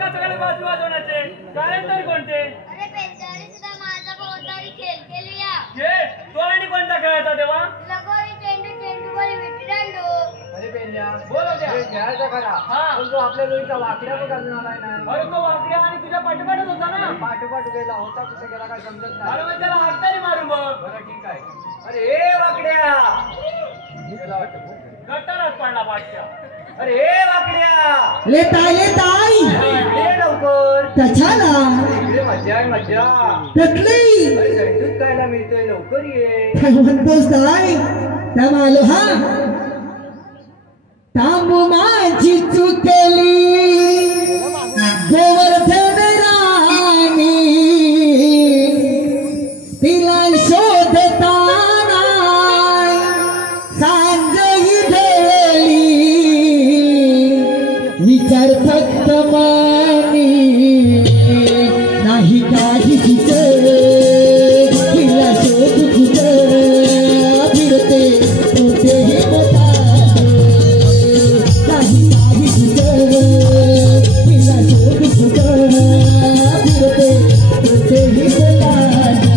सकाळ सकाळी बाजू वाजवण्याचे कारण तरी कोणते? अरे पेंटाळी सुद्धा माझा कोणतरी खेळ खेळूया. खेळ? तो आणि कोणता खेळायचा तेव्हा? लगोरी, चेंडू, चेंडूवरी विटीदांडू. अरे बेंड्या बोल द्या. खेळायचा खरा हा. पण तो आपल्या लोणीचा वाकड्या पण अजून आलाय नाही. अरे तो वाकड्या आणि तुझ्या पाठोपाठच होता ना. पाठोपाठ गेला होता कुठे गेला काय समजत अरे नाही. मग त्याला हाताने मारू बघ. बरं ठीक आहे. अरे ए वाकड्या गेला वाटतं. गटारात पडला पाठच्या. अरे ए वाकड्या लेताय इकडे लवकर. कशाला इकडे मजा आहे मजा. कसली अरे झंडूच खायला मिळतोय लवकर ये. काय म्हणतोस काय त्याला आलो हा तांबू माझी चुकली गोवर्धन राणी तिला शोधता सांजही भेळली विचार फक्त मानी नाही काही सुचत तिला शोध कुठं फिरते कुठेही बोलतात काही काही सुचत तिला शोध कुठं फिरते कुठेही बोलतात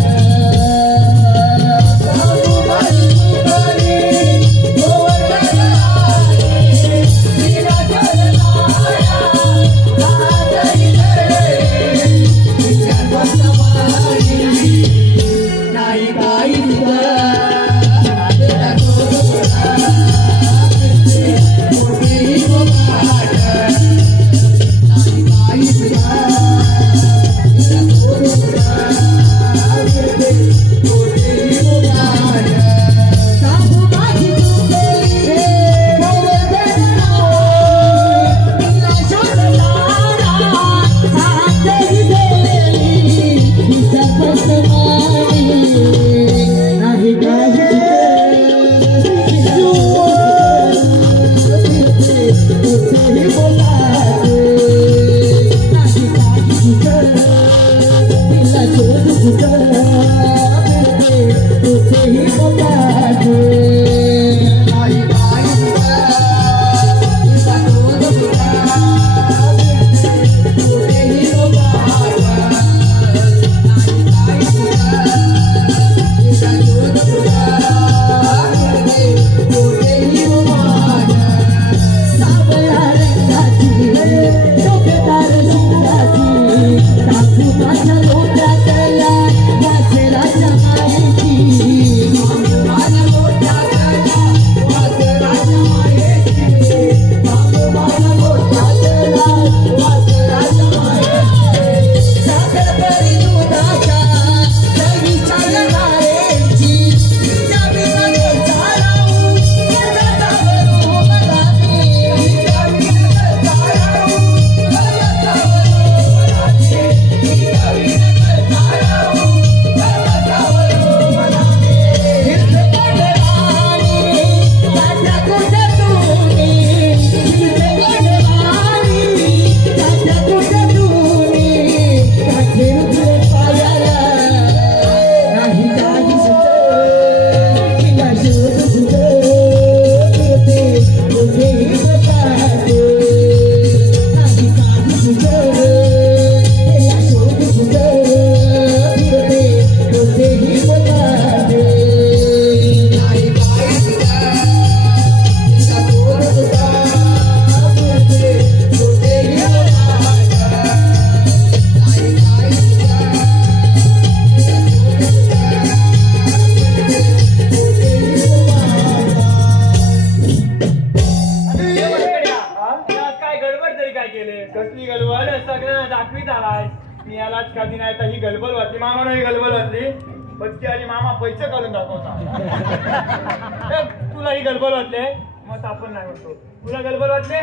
कसली गलबल सगळ्यांना दाखवीत आलाय. मी यालाच कधी नाही तर ही गलबल वाटली मामानं ही गलबल वाटली बच्ची आली मामा पैसे काढून दाखवता. तुला ही गलबल वाटले मग आपण नाही म्हणतो तुला गलबल वाटले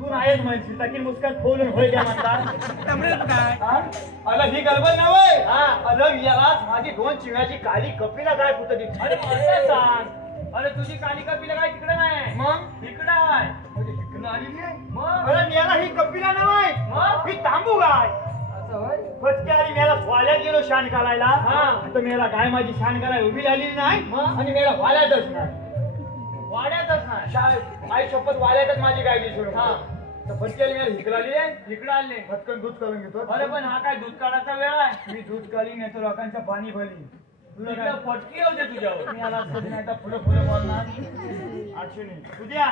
तू नाहीच म्हणशील ताकी मुस्कात फोडून होय द्या म्हणतात. अला ही गलबल नव्हे अलग यालाच माझी दोन चिंगाची काली कपिला काय कुठं दिसत. अरे असं सांग. अरे तुझी काली कपिला काय तिकडे नाही मग इकडं आहे म्हणजे इकडं आली नाही मग. अरे याला ही कपिला नव्हे मग ही तांबू गाय. फटक्यारी मेला वाल्यात गेलो शान करायला तर मेला गाय माझी शान करायला उभी झालेली नाही आणि मेला वाल्यातच नाही वाड्यातच नाही आई शपथ वाड्यातच माझी गाय दिसून फटक्याली मी इकडे आली आहे इकडं आले पटकन दूध काढून घेतो. अरे पण हा काय दूध काढायचा वेळ आहे मी दूध काढी नाही तर लोकांचं पाणी भरली. तुला काय इकडं फटकी होते तुझ्यावर मी आला कधी नाही तर फुलं फुलं बोलणार अडचणी तुझ्या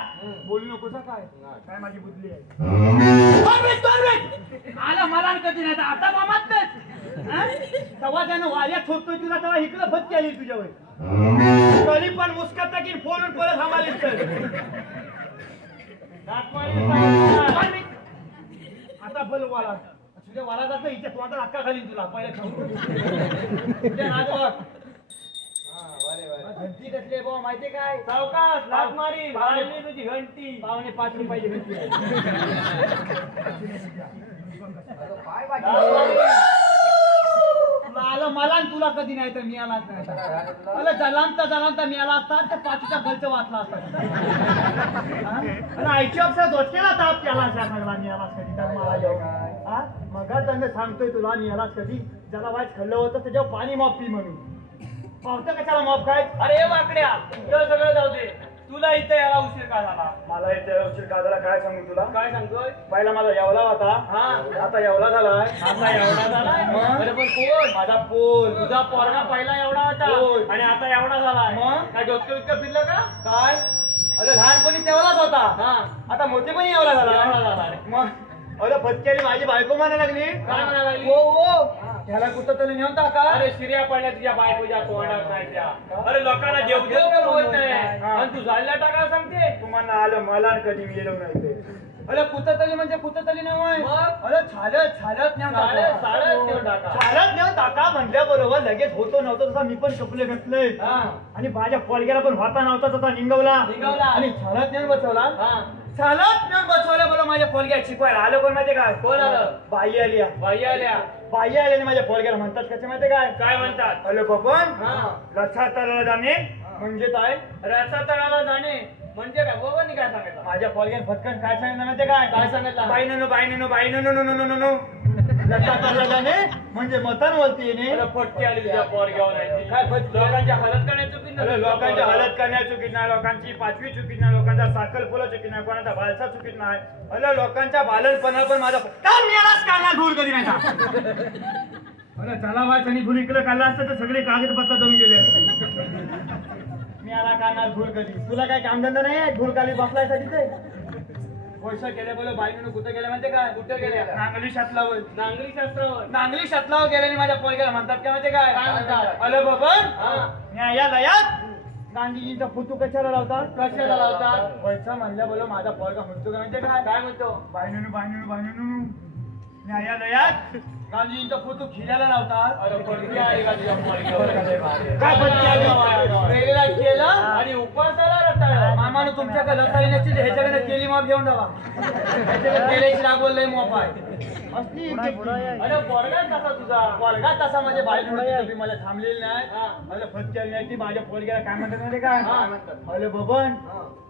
बोलू नकोस हा काय काय माझी बुद्धली आहे. आला मला कधी नाही तर आता मामात तेव्हा त्यानं वाऱ्यात ठोकतोय तुला तेव्हा इकडं फटकी आली तुझ्यावर कधी पण मुस्कात टाकीन फोडून परत हमालीस तर आता बल वाला तुझ्या वाला जात इथे तू आता हक्का खाली तुला पहिले घंटी कसली बाबा माहितीये काय सावकाश लाट मारी पावणे तुझी घंटी 5 रुपयाची घंटी तुला आलं मला आणि तुला कधी नाही तर मी आलाच नाही मला जलांता मी आला असता तर 5चा खर्च वाचला असता आईच्या अक्षर दोचकेला ताप त्याला सगळा मी आलाच कधी तर मला मग त्यांना सांगतोय तुला मी आलाच कधी ज्याला वाईट खाल्लं होतं त्याच्यावर पाणी माफ पी म्हणून पावतं कशाला माफ काय. अरे वाकड्या तुला सगळं जाऊ दे तुला इथं यायला उशीर का झाला मला इथे उशीर का झाला काय सांगू तुला काय सांगतोय पहिला माझा येवला होता आता येवला झालाय आता एवढा झालाय मग? अरे पण कोण माझा पोल तुझा पोरगा पहिला एवढा होता होय. आणि आता एवढा झालाय मग? काय डोसकं बिटकं फिरलं का काय अरे लहानपणी तेवढाच होता हा आता मोठेपणी एवढा एवढा झाला झालाय मग अरे फटक्याली माझी बायको म्हणायला लागली काय म्हणायला लागली? हो ह्याला कुठं तरी नेऊन टाका अरे शिर्या पडल्या तुझ्या बायकोच्या तोंडात नाही त्या अरे लोकांना देवदेव तर होत नाही आणि तू झाल्या टाकायला सांगते तुम्हाला आलं मला आणि कधी मी गेलो नाही ते अरे कुठं म्हणजे कुठं तरी नव्हे मग? अरे छालत नेऊन साडत नेऊन टाका. छालत नेऊन टाका म्हटल्याबरोबर लगेच होतो नव्हतं तसा मी पण कपडे घातले हा. आणि माझ्या पोलग्याला पण होता नव्हता तसा निंगवला आणि छालत नेऊन बसवला हा छालत नेऊन बसवल्या बोला माझ्या पोलग्या शिकवायला आलं कोण माहितीये काय कोण आलं? बाई आली बाई आल्या बाई आल्याने माझ्या पोलग्याला म्हणतात कसे माहितीये काय काय म्हणतात अरे बबन हा. लक्षा तळाला जाणे म्हणजे काय रसा तळाला जाणे म्हणजे काय बाबांनी काय सांगितलं माझ्या पोलग्याने फटकन काय सांगितलं माहितीये काय काय सांगितलं? बाईनो लक्षा तळाला जाणे म्हणजे मतांवरती येणे अरे फटकी आली तुझ्या पोरग्यावर नाही काय फटकी? लोकांच्या हालत करण्यात चुकी नाही. अरे लोकांच्या हालत करण्या चुकीत नाही लोकांची 5वी चुकीत नाही लोकांचा साखर फुलं चुकीत नाही कोणाचा बालसा चुकीत नाही अरे लोकांच्या बालनपणा पण माझा काल मेलाच काढला धूर कधी नाही अरे चला वाच आणि धूर इकडे काढला असतं तर सगळे कागदपत्र जमून गेले असते. मी आला काढणार धूर कधी तुला काय कामधंदा नाही धूर खाली बसलाय तिथे पैसा केले बोल बाईनं कुठं गेल्या म्हणते काय कुठं गेल्या? नांगली शातलावर नांगरी शास्त्रावर नांगली शातलावर गेल्याने माझ्या पोरग्याला म्हणतात काय माहिती काय काय म्हणतात? अरे बाबन हा. या लयात गांधीजींचा फोटो कशाला लावतात कशाला लावतात? पैसा म्हणल्या बोल माझा पोरगा म्हणतो का माहितीये काय काय म्हणतो बायनू न्यायालयात गांधीजींचा फोटो खिल्याला लावतात अरे फटकी आली का तुझ्या पोरग्यावर? काय फटकी आली? वेगळा केला आणि उपासाला रताळला. मामानं तुमच्याकडे लताळी नसतील तर ह्याच्याकडे केली माप घेऊन जावा ह्याच्याकडे केल्याची लागवड लय मोप आहे असली अरे पोरगा कसा तुझा पोरगा तसा माझ्या बायनू मला थांबलेली नाही हा. अरे फटकी आली नाही ती माझ्या पोरग्याला काय म्हणतात माहिती काय हा, म्हणतात. अरे बबन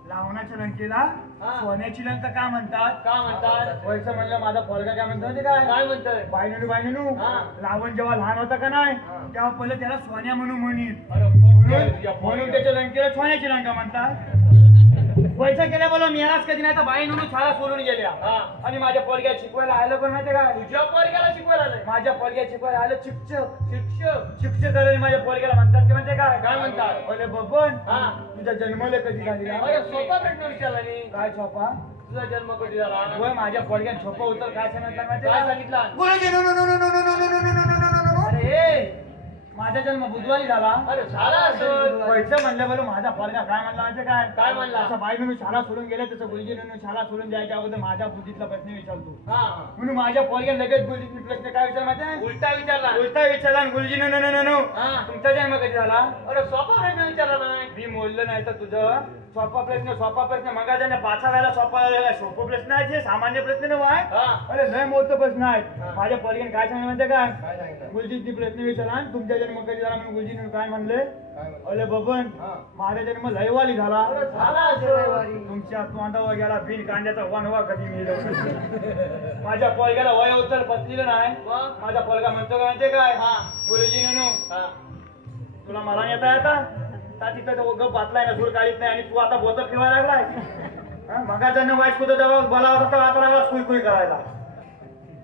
लावण्याच्या लंकेला हा. सोन्याची लंका का म्हणतात का म्हणतात? पैसा म्हणलं माझा पोरगा काय म्हणतो ते काय काय म्हणतोय? बायनू हा. लावण जेव्हा लहान होता का नाही तेव्हा पहिले त्याला सोन्या म्हणून म्हणीत अरे फटकी आली तुझ्या म्हणून पोरग्यावर. त्याच्या लंकेला सोन्याची लंका म्हणतात पैसा केल्या बोला मी येणारच कधी नाही तर बाईनू शाळा सोडून गेल्या हा. आणि माझ्या पोरग्या शिकवायला आलं पण माहिती काय तुझ्या पोरग्याला शिकवायला आलंय? माझ्या पोरग्या शिकवायला आलं शिक्षक शिक्षक करायला माझ्या पोरग्याला म्हणतात की माहिती काय काय म्हणतात? अरे बबन हा. तुझा जन्मले कधी झाली अरे सोपा प्रश्न विचारला नी. काय छोपा तुझा जन्म कधी झाला? होय माझ्या पोरग्यात छोपा उतर काय सांगितलं माहिती काय काय सांगितलं? गुरुजी अरे माझा जन्म बुधवारी झाला अरे झाला असेल. पैसे म्हणलं बरं माझा पोरगा काय म्हणला माहिती काय काय म्हणला? असं बाई म्हणून शाळा सोडून गेले तसं गुरुजी म्हणून शाळा सोडून जायच्या अगोदर माझ्या बुद्धीतला प्रश्न विचारतो हा. म्हणून माझ्या पोरग्या लगेच गुरुजी प्रश्न काय विचार माहिती आहे उलटा विचारला. उलटा विचारला आणि गुरुजी नो हा. तुमचा जन्म कधी झाला अरे सोपा प्रश्न विचारला नाही. मी बोललो नाही तर तुझं सोपा प्रश्न मग त्याने 5 वेळेला सोपा प्रश्न आहे ते सामान्य प्रश्न नव्हे आहे हा. अरे लय मोठं प्रश्न आहे हा. माझ्या पोरग्याने काय सांगितलं माहिती काय काय सांगितलं? गुरुजींनी प्रश्न विचारला आणि तुमच्या जन्म कधी झाला म्हणून गुरुजीने काय म्हणले अरे बबन हा. माझा जन्म लयवाली झाला अरे झाला असेल. तुमच्या तोंडावर गेला बिन कांद्याचा वनवा कधी मिळेल माझ्या पोरग्याला वय उत्तर बसलेलं नाही मग? माझा पोरगा म्हणतो का माहितीये काय हा. गुरुजी हा. तुला मला येता येता ता तिथं तो गप बातलाय ना धूर काढीत नाही आणि तू आता बोत ठेवायला लागलाय मगा जण वाईट कुठं जेव्हा बोलावं तर आता कुई कुई करायला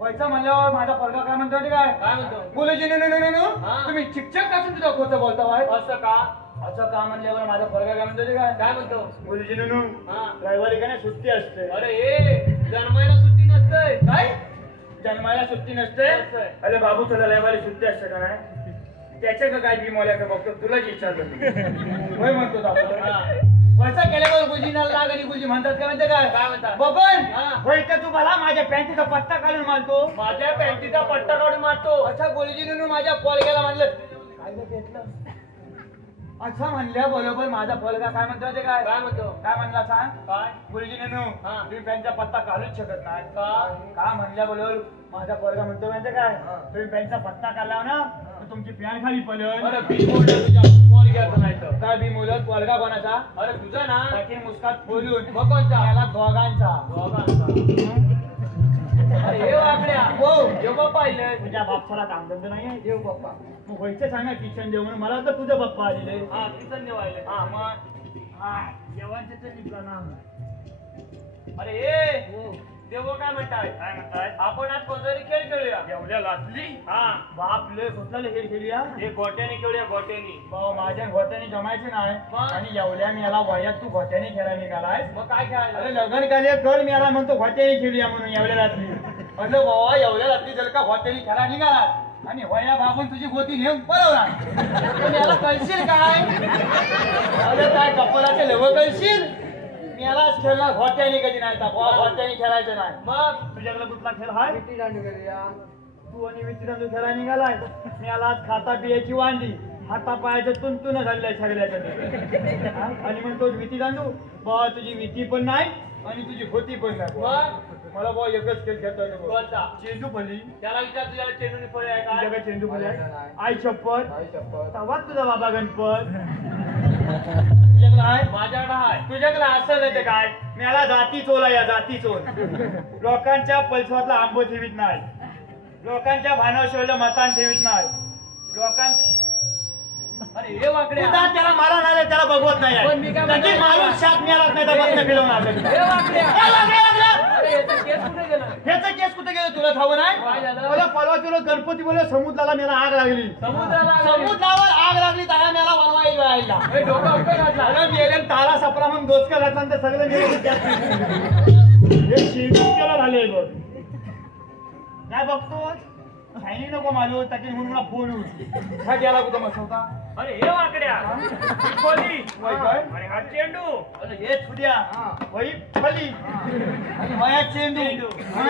पैसा म्हणल्यावर माझा पोरगा काय म्हणतो काय काय म्हणतो बोलायची तुम्ही शिक्षक असून तुझा खोटं बोलता वाईट असं का असं का म्हणल्यावर माझा पोरगा काय म्हणतो काय काय म्हणतो बोलायची रविवारी का नाही सुट्टी असते अरे ए जन्मायला सुट्टी नसते काय जन्मायला सुट्टी नसते अरे बाबू तुला रविवारी सुट्टी असते का नाही त्याच्या का काय बिमोल्या का बघतो तुलाच विचारलं होय म्हणतो आपण पैसा केल्यावर गुजीना लाग आणि गुजी म्हणतात का म्हणते काय काय म्हणतात बबन होय तर तू मला माझ्या पॅन्टीचा पत्ता काढून मारतो माझ्या पॅन्टीचा पट्टा काढून मारतो अच्छा गोलीजीनं माझ्या पोरग्याला म्हणलं काय घेतलं अच्छा म्हणल्या बरोबर माझा पोरगा काय म्हणतो ते काय काय म्हणतो काय म्हणला सांग काय गुरुजीनं हा. तुम्ही पॅनचा पत्ता काढूच शकत नाही का म्हणल्या बरोबर माझा पोरगा म्हणतो माहिती काय तुम्ही पॅनचा पत्ता काढला ना तर तुमची पॅन खाली पडल अरे बी मोडलं तुझ्या पोरग्याचं नाही तर काय बी मुलं पोरगा कोणाचा अरे तुझा ना टाकीन मुस्कात फोडून मग कोणता त्याला दोघांचा दोघांचा अरे हे वाकड्या हो जेव्हा पाहिलं तुझ्या बाप्पाला कामधंदा नाही आहे देव बाप्पा मग व्हायचं सांग ना किचन देव म्हणून मला तर तुझं बाप्पा आलेले हा किसन जेवायले हा मग जेवणचे तर निघाला अरे ए देव काय म्हणताय काय म्हणताय आपण आज कोणतरी खेळ खेळूया एवढ्या लाटली हा बापले कुठला खेळ खेळूया हे गोट्याने खेळूया गोट्याने बाबा माझ्या घोट्याने जमायचे नाही मग? आणि एवढ्या मेला वयात तू घोट्याने खेळा निघालाय मग काय खेळायला अरे लग्न काले कर मेला म्हणतो घोट्याने खेळूया म्हणून एवढ्या रात्री म्हटलं बाबा एवढ्या रात्री जर का घोट्याने खेळा निघाला आणि वया बाबून तुझी गोती घेऊन पळवणार याला कळशील काय अरे काय कपलाचे लव कळशील यालाच खेळणार घोट्याने कधी नाही घोट्याने खेळायचं नाही मग तुझ्याकडे कुठला खेळ हाय तू आणि विटी दांडू खेळा निघालाय मी याला आज खाता पियाची वांडी हाता पायाचं तुंतुन झालेलं आहे सगळ्याच्या आणि म्हणतो विटी दांडू बाबा तुझी विटी पण नाही आणि तुझी होती पण नाही मग मला बाबा एकच खेळ खेळता येतो बाबा. कोणता चेंडू फली त्याला विचार तुझ्या चेंडूने फळे आहे काय तुझ्याकडे चेंडू फली आहे आई शपथ तवाच तुझा बाबा गणपत तुझ्याकडे आहे माझ्याकडे आहे तुझ्याकडे असं नाही ते काय मी याला जाती चोला या जाती चोल लोकांच्या पलसवातला आंबो ठेवीत नाही लोकांच्या भानावशिवायला मतान ठेवीत नाही लोकांच्या अरे हे वाकड्या तुझा त्याला मारा नाही त्याला बघवत नाही पण मी काय म्हणतो? त्याची मारून शाप मिळालाच नाही तर बघणं फिरवणार हे वाकड्या ए, वागल्या. अरे याचा केस कुठे गेला ह्याचा केस कुठे गेलं तुला ठाव नाही काय झालं? मला परवा तुला गणपती बोलले समुद्राला मेला आग लागली समुद्रावर आग लागली त्याला मेला वरवा येईल राहिला हे डोकं उभं घातला अरे मेले तारा सपरा म्हणून दोचका घातला आणि ते सगळं मेले हे शिरकेला झाले बघ काय बघतो खायनी नको मालू ताकी म्हणून मला फोन हा गेला कुठं मसवता अरे हे वाकड्या खोली वय काय अरे हा चेंडू अरे हे छुड्या वही फली आणि वया चेंडू हा?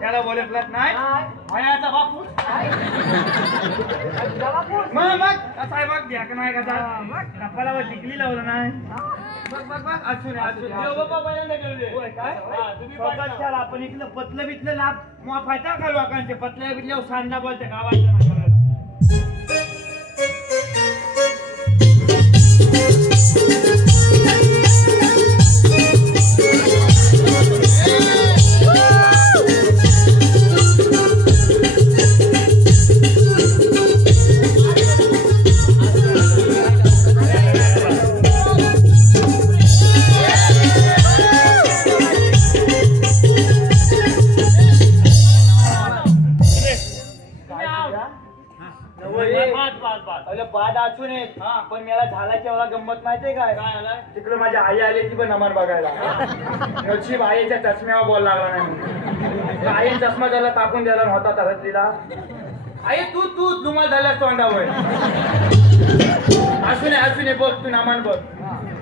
त्याला बोलत नाही वयाचा बापू मग कसा आहे बघ द्या का नाही कसा कपालावर टिकली लावलं नाही बघ बघ बघ असून देव बाप्पा पहिल्यांदा खेळले होय काय हा, तुम्ही स्वतःच पाहिलं. खेळ आपण इथलं पतलं बितलं लाभ मोफायचा का लोकांचे पतल्या बितल्या सांडा बोलते गावाच्या माणसाला. अरे बाद असून येत पण मला झालाच्या वेळा गंमत माहितीये काय काय आलाय तिकडे माझी आई आली ती पण नमान बघायला नशीब आईच्या चष्म्यावर बॉल लागला नाही आई चष्मा त्याला टाकून द्यायला नव्हता तरतलीला आई तू तू धुमाल झाल्यास तोंडावर असू नये बघ तू नमान बघ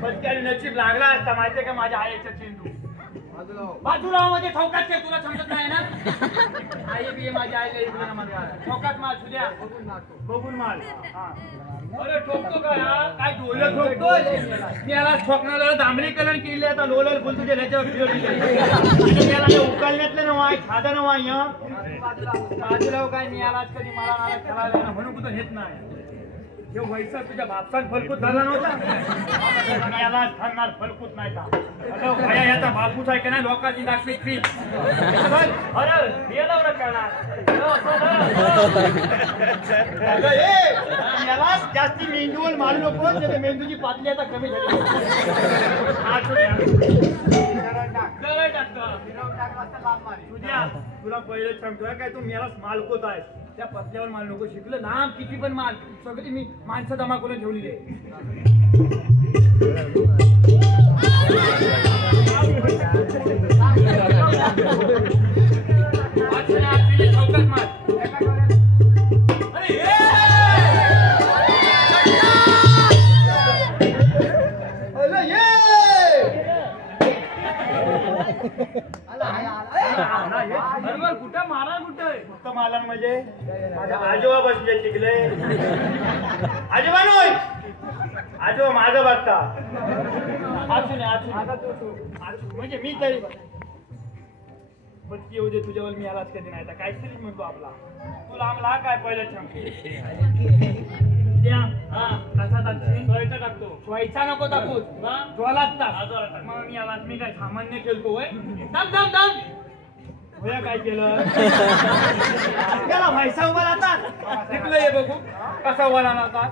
पण त्याने नशीब लागला असता माहितीये का माझ्या आईचा चेंडू बाजूला मध्ये ठोकात ते तुला समजत नाही ना आई बी माझ्या आईला इकडे नमान ठोकात माल तुझ्या बघून माल अरे ठोकतो का हा? काय डोलं ठोकतोय मी याला ठोकण्याला दांबरी कलर केली आता लोलर बोल तुझ्या ह्याच्यावर त्याला उकलण्यातलं नवा आहे साधं नवा आहे बाजूला काय मी यालाच कधी मला खेळायला म्हणून कुठं घेत नाही हे वैसा तुझ्या बापसान फलकूत झाला नव्हता याला ठरणार फलकूत नाही का अगं भया याचा बापूच आहे का नाही लोकांची दाखवीत फी अरे गेला बरं करणार अगं याला जास्ती मेंदूवर मारू नको त्याच्या मेंदूची पातळी आता कमी झाली तुला पहिले सांगतोय काय तू मेलाच मालकोत आहेस त्या पत्त्यावर माल नको शिकलं लांब किती पण माल सगळी मी माणसं जमा करून ठेवलेली आहे कुठं मारा कुठं माला म्हणजे माझ्या आजोबा बसले शिकले आजोबा नोय आजोबा मागं बघता म्हणजे मी तरी बच्ची येऊ दे तुझ्यावर मी आलाच कधी नाही काहीतरीच म्हणतो आपला तुला आम्हाला काय पहिलं सांगतो कसा टाकतो टाकतो व्हायचा नको टाकूच ज्वालाच टाक मग मी आलाच मी काय सामान्य केलतो होय होया काय केलं त्याला व्हायचा उभा राहतात शिकलं हे बघू कसा उभा राहतात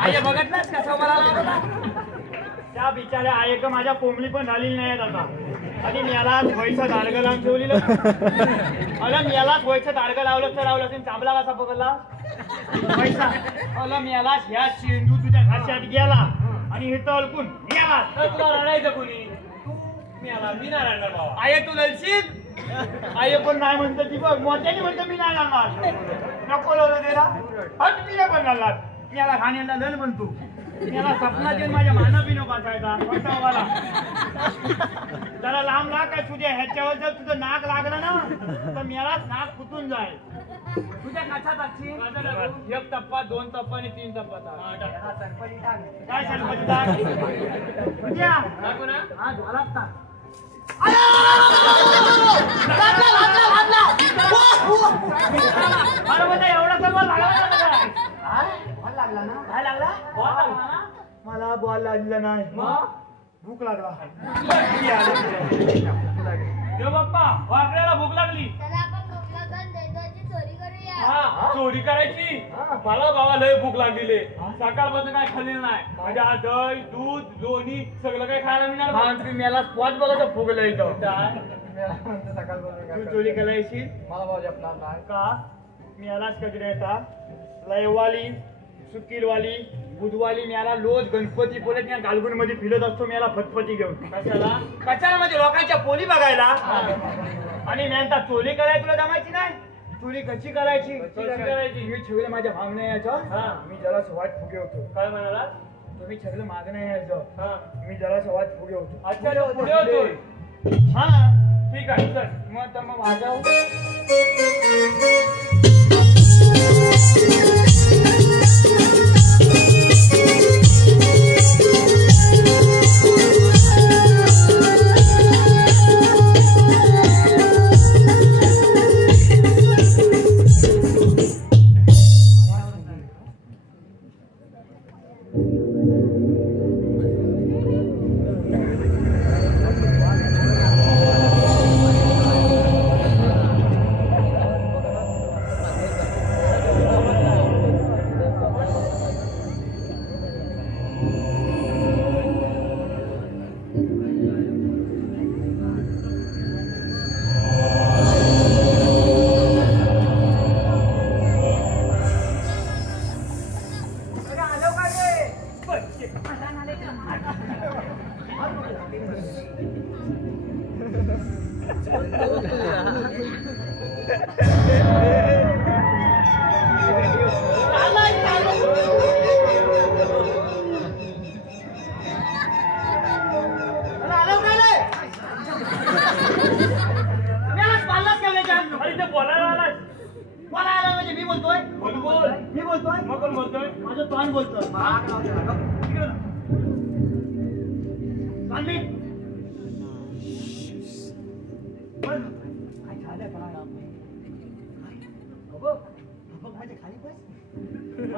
आई बघितलाच कसा उभा राहता त्या बिचाऱ्या आई का माझ्या कोंबडी पण झालेली नाही आता आणि याला व्हायचा दाडगं लावून ठेवलेलं अगं यालाच व्हायचं दाडगं लावलं तर लावलं चांबला कसा पकडला पैसा अला मेला ह्या चेंडू तुझ्या घाशात गेला आणि हे तळकून गेला तर तुला रडायचं कोणी मी आला मी नाही रडणार बाबा आये तू ललशील आये पण नाही म्हणतो ती बघ मोठ्याने म्हणतो मी नाही लावणार नको लावलं त्याला हट मी पण लावणार मी याला खाण्याला लल म्हणतो याला सपना देऊन माझ्या माना बी नको असायचा जरा लांब लाग काय तुझ्या ह्याच्यावर जर तुझं नाक लागलं ना तर मेलाच नाक फुटून जाईल तुझ्या कशात असशील एक टप्पा 2 टप्पा आणि 3 टप्पा काय सरपंच तुझ्या हा झालाच ना अरे म्हणजे एवढा सर्व लागला ना काय लागला मला बॉल लागला नाही भूक लागला बाप्पा वाकड्याला भूक लागली चला आपण भोपळा जाऊन देवाची चोरी करूया चोरी करायची मला बाबा लय भूक लागलेली सकाळपासून काय खाल्लेलं नाही म्हणजे दही दूध लोणी सगळं काही खायला मिळणार तुम्ही मला स्पॉट बघा फुगलं इथं तू चोरी करायची मला भाऊ आपला नाही का मी यालाच कधी येता लयवाली सुकीलवाली बुधवाली मी याला रोज गणपती पोले त्या गालगुण मध्ये फिरत असतो मी याला फतफती घेऊन कशाला म्हणजे लोकांच्या पोली बघायला आणि मी आता चोरी करायची तुला जमायची नाही चोरी कशी करायची मी छेवले माझ्या भावना यायचं मी जरा वाट फुगे होतो काय म्हणाला तुम्ही छेवले मागणं यायचं मी जरा वाट फुगे होतो अच्छा पुढे होतो हा ठीक आहे चल मग वाजाव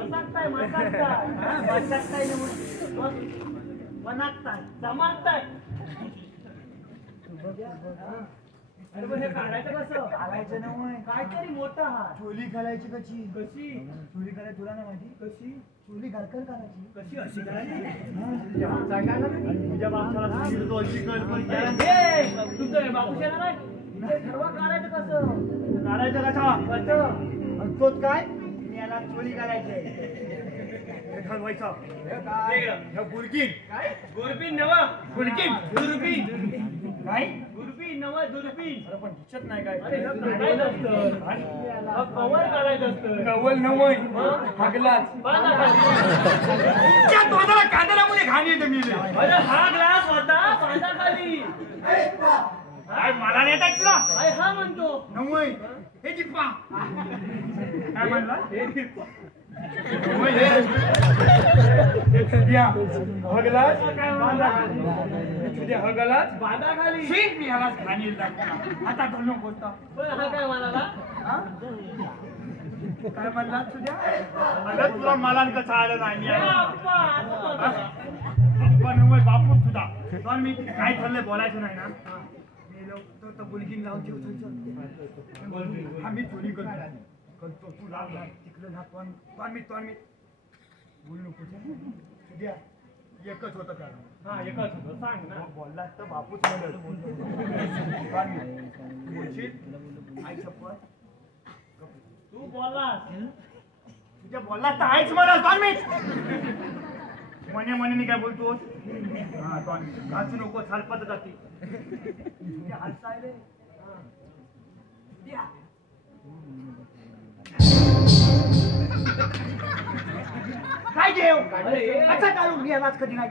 मसाकताय बनाकताय जमाकताय. अरे पण हे काढायचं कसं? घालायचं ना मग काय तरी मोठा हा चोली घालायची कशी कशी चोली घालायची तुला ना माहिती कशी चोली घालकर घालायची कशी अशी करायची तुझ्या बापाला सांगितलं अशी कर पण तुमचं बाबू शेणार आहे ठरवा काढायचं कसं काढायचं कसा कसं तोच काय याला चोली घालायची ठरवायचा गुरगीन काय गुरबीन नवा गुरगीन दुर्बीन काय दुर्बीन नवा दुर्बीन अरे पण दिसत नाही काय अरे हे काढायचं असतं कवर काढायचं असतं कवल नवय हगलाच त्या तोंडाला कांद्याला घाण येते मी अरे हा ग्लास होता पाण्याखाली काय मला नाही येतात तुला अरे हा म्हणतो नवय हे जिप्पा काय म्हणला हगलाच हगलाच बांधाखाली मी ह्याला घाण येईल आता धरणं बोलता पण हा काय म्हणाला काय म्हणला तुझ्या अगं तुला मला कसं आलं नाही पण बापू तुझा पण मी काय ठरलंय बोलायचं नाही ना तो बुलगीन लावून ठेवतो आम्ही चोरी करतो तू लाव तिकडे ना पण मी बोलू नको तुझ्या एकच होतं त्याला हा एकच होतं सांग ना बोललास तर बापूच बोलशील आई शपथ तू बोललास तुझ्या बोललास तर आहेच मला पण मी मने काय बोलतो हा घासू नको सालपत जाते काय जेव अच्छा काढून गेलाच कधी नाही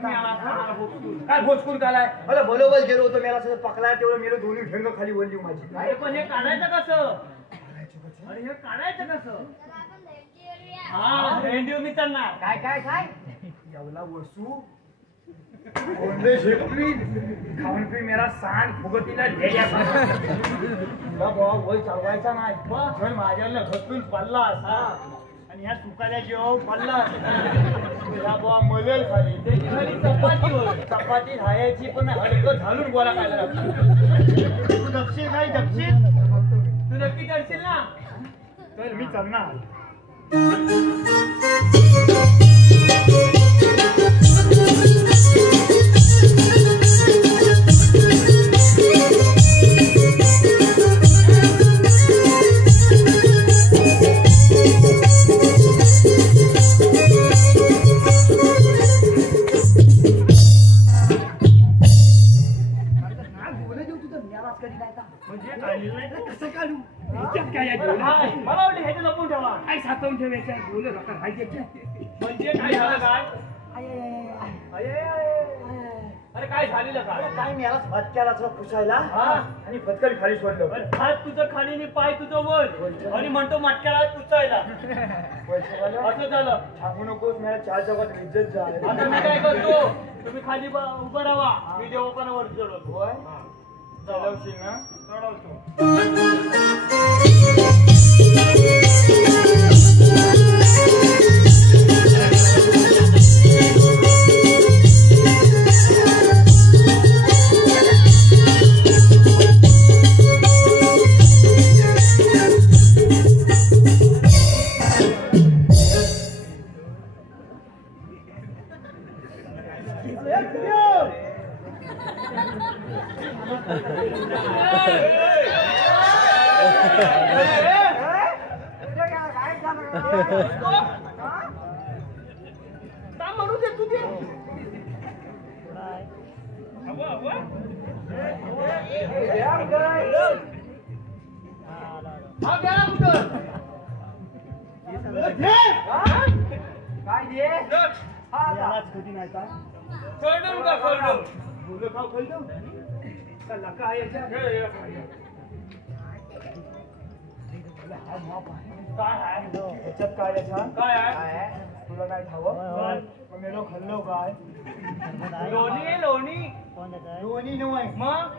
काय भोजकून कालाय मला बरोबर गेलो होतो मला सगळं पकलाय तेवढं मेलो दोन्ही ढंग खाली वरली माझी अरे पण हे काढायचं कसं अरे हे काढायचं कसं चला आपण भेटची येऊया. हा भेंडीव मी त्यांना काय एवढा वसू ओंडे शेपली खाऊन पी मेरा सांड फुगतीला ढेग्या बाबा वय चालवायचा नाही पण माझ्याला घटून पडलास आणि ह्या सुकाल्या जेव पडलास तुझा बाबा मलेल खाली त्याची खाली चपाती होय चपाती खायची पण हलकं घालून गोळा खायला तू दक्षिण काय दक्षिण तू नक्की करशील ना तर मी चालणार कसं काढू काय मला वाटलं ह्याच्या लपून ठेवा काय साचवून ठेवायचं बोल म्हणजे काय झालं काय अरे काय झालेलं काय काय मी याला फटक्याला पुसायला आणि फटकन खाली सोडलं हात तुझं खाली आणि पाय तुझं वर आणि म्हणतो मटक्याला पुचायला असं झालं सांगू नकोस मला चार जगात इज्जत झाली आता मी काय करतो तुम्ही खाली उभं राहा मी जेव्हा पण वर चढवतो चढवशील ना चढवतो कधी नाही का खरडून का खरडून बोल खाऊ खाल्लं का लका आहे काय आहे त्याच्यात काय याच्या काय आहे तुला काय खावं मेलो खाल्लो काय लोणी लोणी लोणी नव्हे मग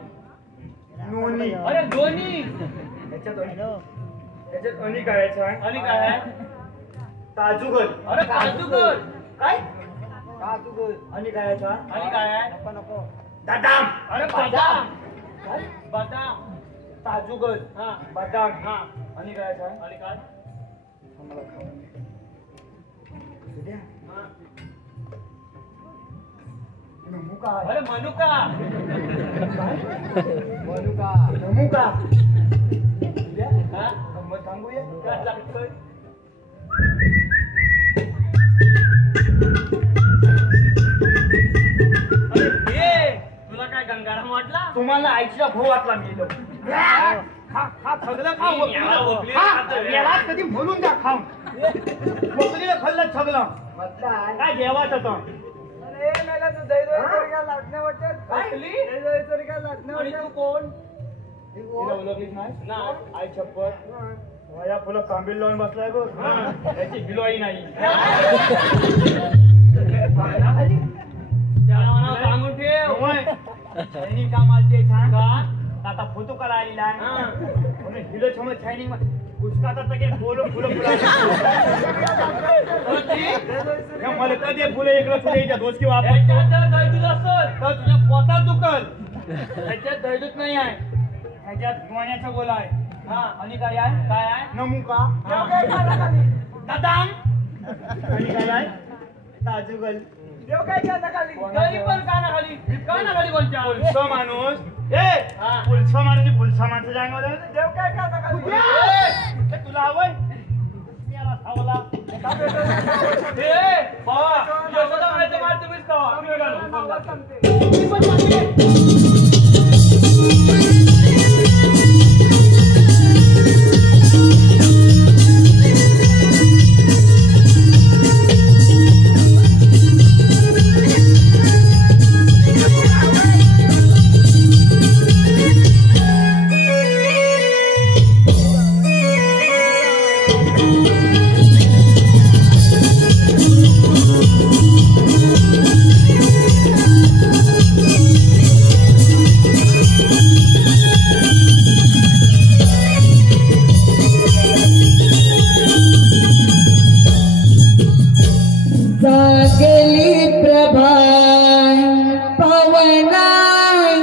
नोनी अरे दोन्ही त्याच्यात अनी काय याच्या आणि काय आहे ताजुगल. अरे काजूगर काय आणि काय आता आणि काय आहे दादाम. अरे बदाम बदाम ताजुगल हा बदाम हा आणि काय आता आणि काय आम्हाला खाऊ द्या. हा. नमुका अरे मनुका नमुका हा गंमत सांगूया. काय लागतोय अरे हे तुला काय गंगाराम वाटला तुम्हाला आईचा भाऊ वाटला मी इथं. खा खा सगळं खा मी याला वकली खातोय. याला कधी म्हणून द्या खाऊ वकलीला खाल्लं सगळं काय जेवायचं तर वकली? आणि तू कोण तिला ओळखलीच नाही नाही आई छप्पर या फुलं कांबील लावून बसलाय बघ त्याची भिलवाई नाही. त्याला मला सांगून ठेव होय. शायनिंग काम आलते छान का? आता फोटो काढा आलेला आहे हा. म्हणून हिलो छमत शायनिंग उसका तर तके फुलं फुलं फुलं मला कधी फुलं इकडं फुलं याच्या दोष किंवा याच्यात जर दैदूत असत तर तुझ्या पोटात दुखल. त्याच्यात दैदूत नाही आहे ह्याच्यात गोण्याचा गोला आहे. हा आणि काय आहे काय आहे नमुका दादाम आणि काय आहे ताजुगल. तरी पण कानाखाली कोणच्या पुलसा माणूस ए हा. पुलसा माणूस पुलसा माणसं जायला तुला हवंय याला सावला हे बाबा यशोदा माहिती मार तुम्हीच खावा मी निघालो. जागली प्रभा पवनाय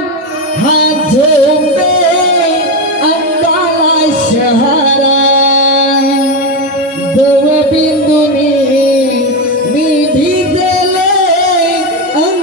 हा झोंबे अंगाला शहराय दव बिंदुनी मी भिजले अंग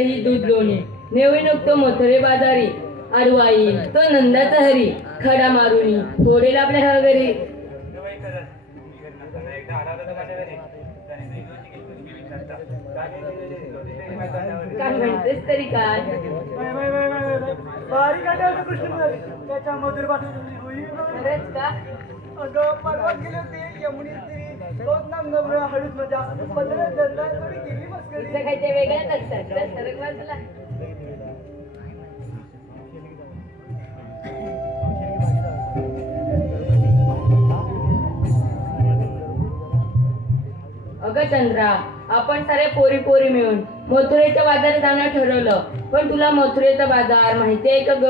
दही दूध लोणी नेवी नुकतो मोथरे बाजारी आडवाई तो नंदाचा हरी खडा मारुनी फोडेल आपल्या घरी. काय म्हणतेस तरी काय बारीक आठवलं कृष्ण त्याच्या मधुर बाजूला होई. खरंच का? अगं परवा गेले होते यमुनी तरी तोच नाम हळूच मजा पंधरा जनता थोडी गेली मस्करी. तिचं काही ते वेगळ्याच असतात तर सरक बाजूला. अगं चंद्रा आपण सारे पोरी पोरी मिळून मथुरेच्या बाजारात जाणं ठरवलं पण तुला मथुरेचा बाजार माहिती आहे का ग?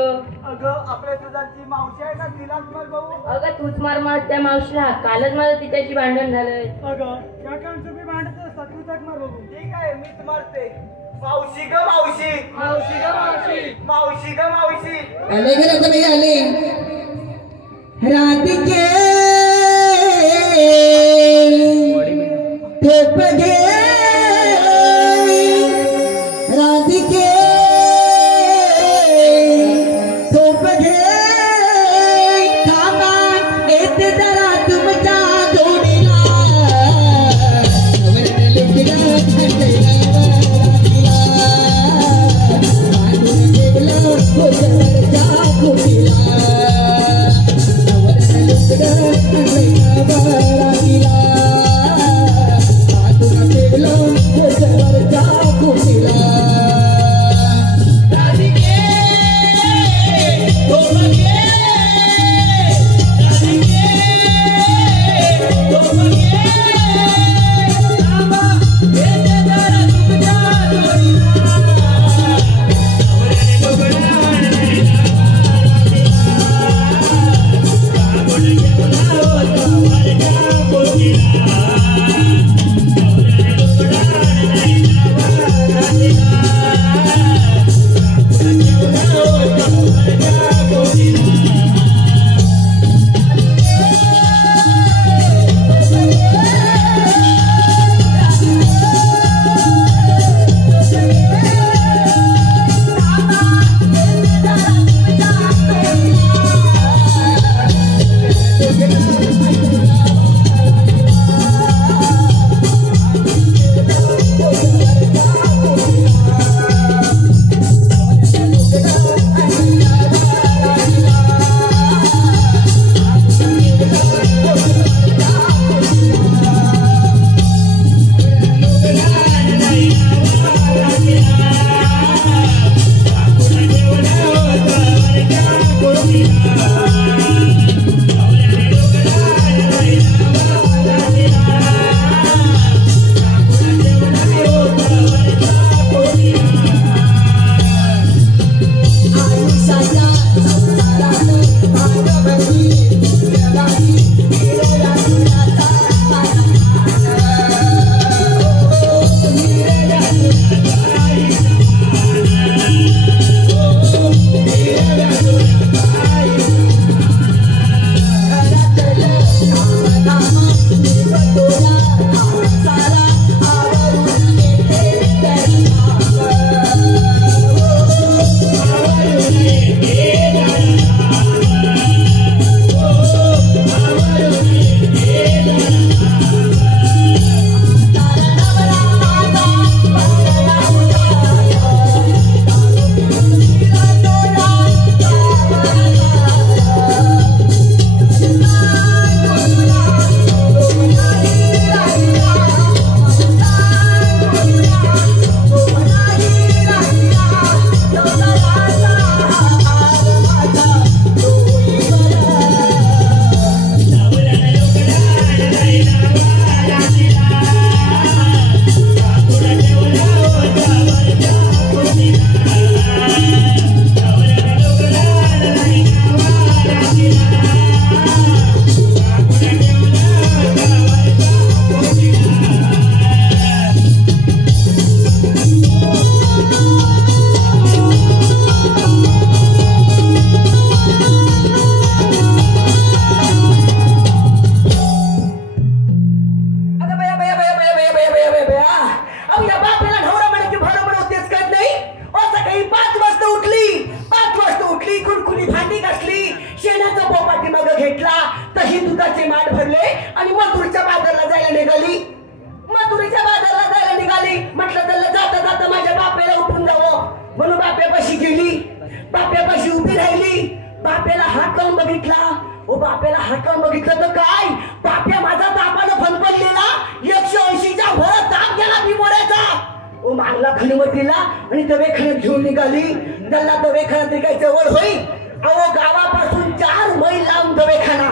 अगं आपल्या तुझाची मावशी आहे ना तिलाच मग भाऊ. अगं तूच मार त्या मावशीला कालच माझं तिच्याशी भांडण झालंय. अगं या कामचं मी भांडत असतात तू ताक मार भाऊ. ठीक आहे मीच मारते. मावशी ग मावशी मावशी ग मावशी मावशी ग मावशी. आले घरात मी आले राधिके ठोप घे राधिके ठोप घे थांबा येते जरा तुमच्या जोडीला दुधाचे माठ भरले आणि मथुरेच्या बाजारला जायला निघाली. मथुरेच्या बाजारला जायला निघाली. म्हटलं त्याला जाता जाता माझ्या बापेला उठून जावं म्हणून बाप्यापाशी गेली. बाप्यापाशी उभी राहिली. बाप्याला हात लावून बघितला. ओ बाप्याला हात लावून बघितलं तर काय, बाप्या माझा तापानं फनफनलेला 180च्या वर ताप गेला बिमोऱ्याचा. ओ मारला खणवटीला आणि दवेखान्यात घेऊन निघाली. त्याला दवेखान्यात निघायचं वळ होईल. अहो गावापासून 4 मैल लांब दवेखाना.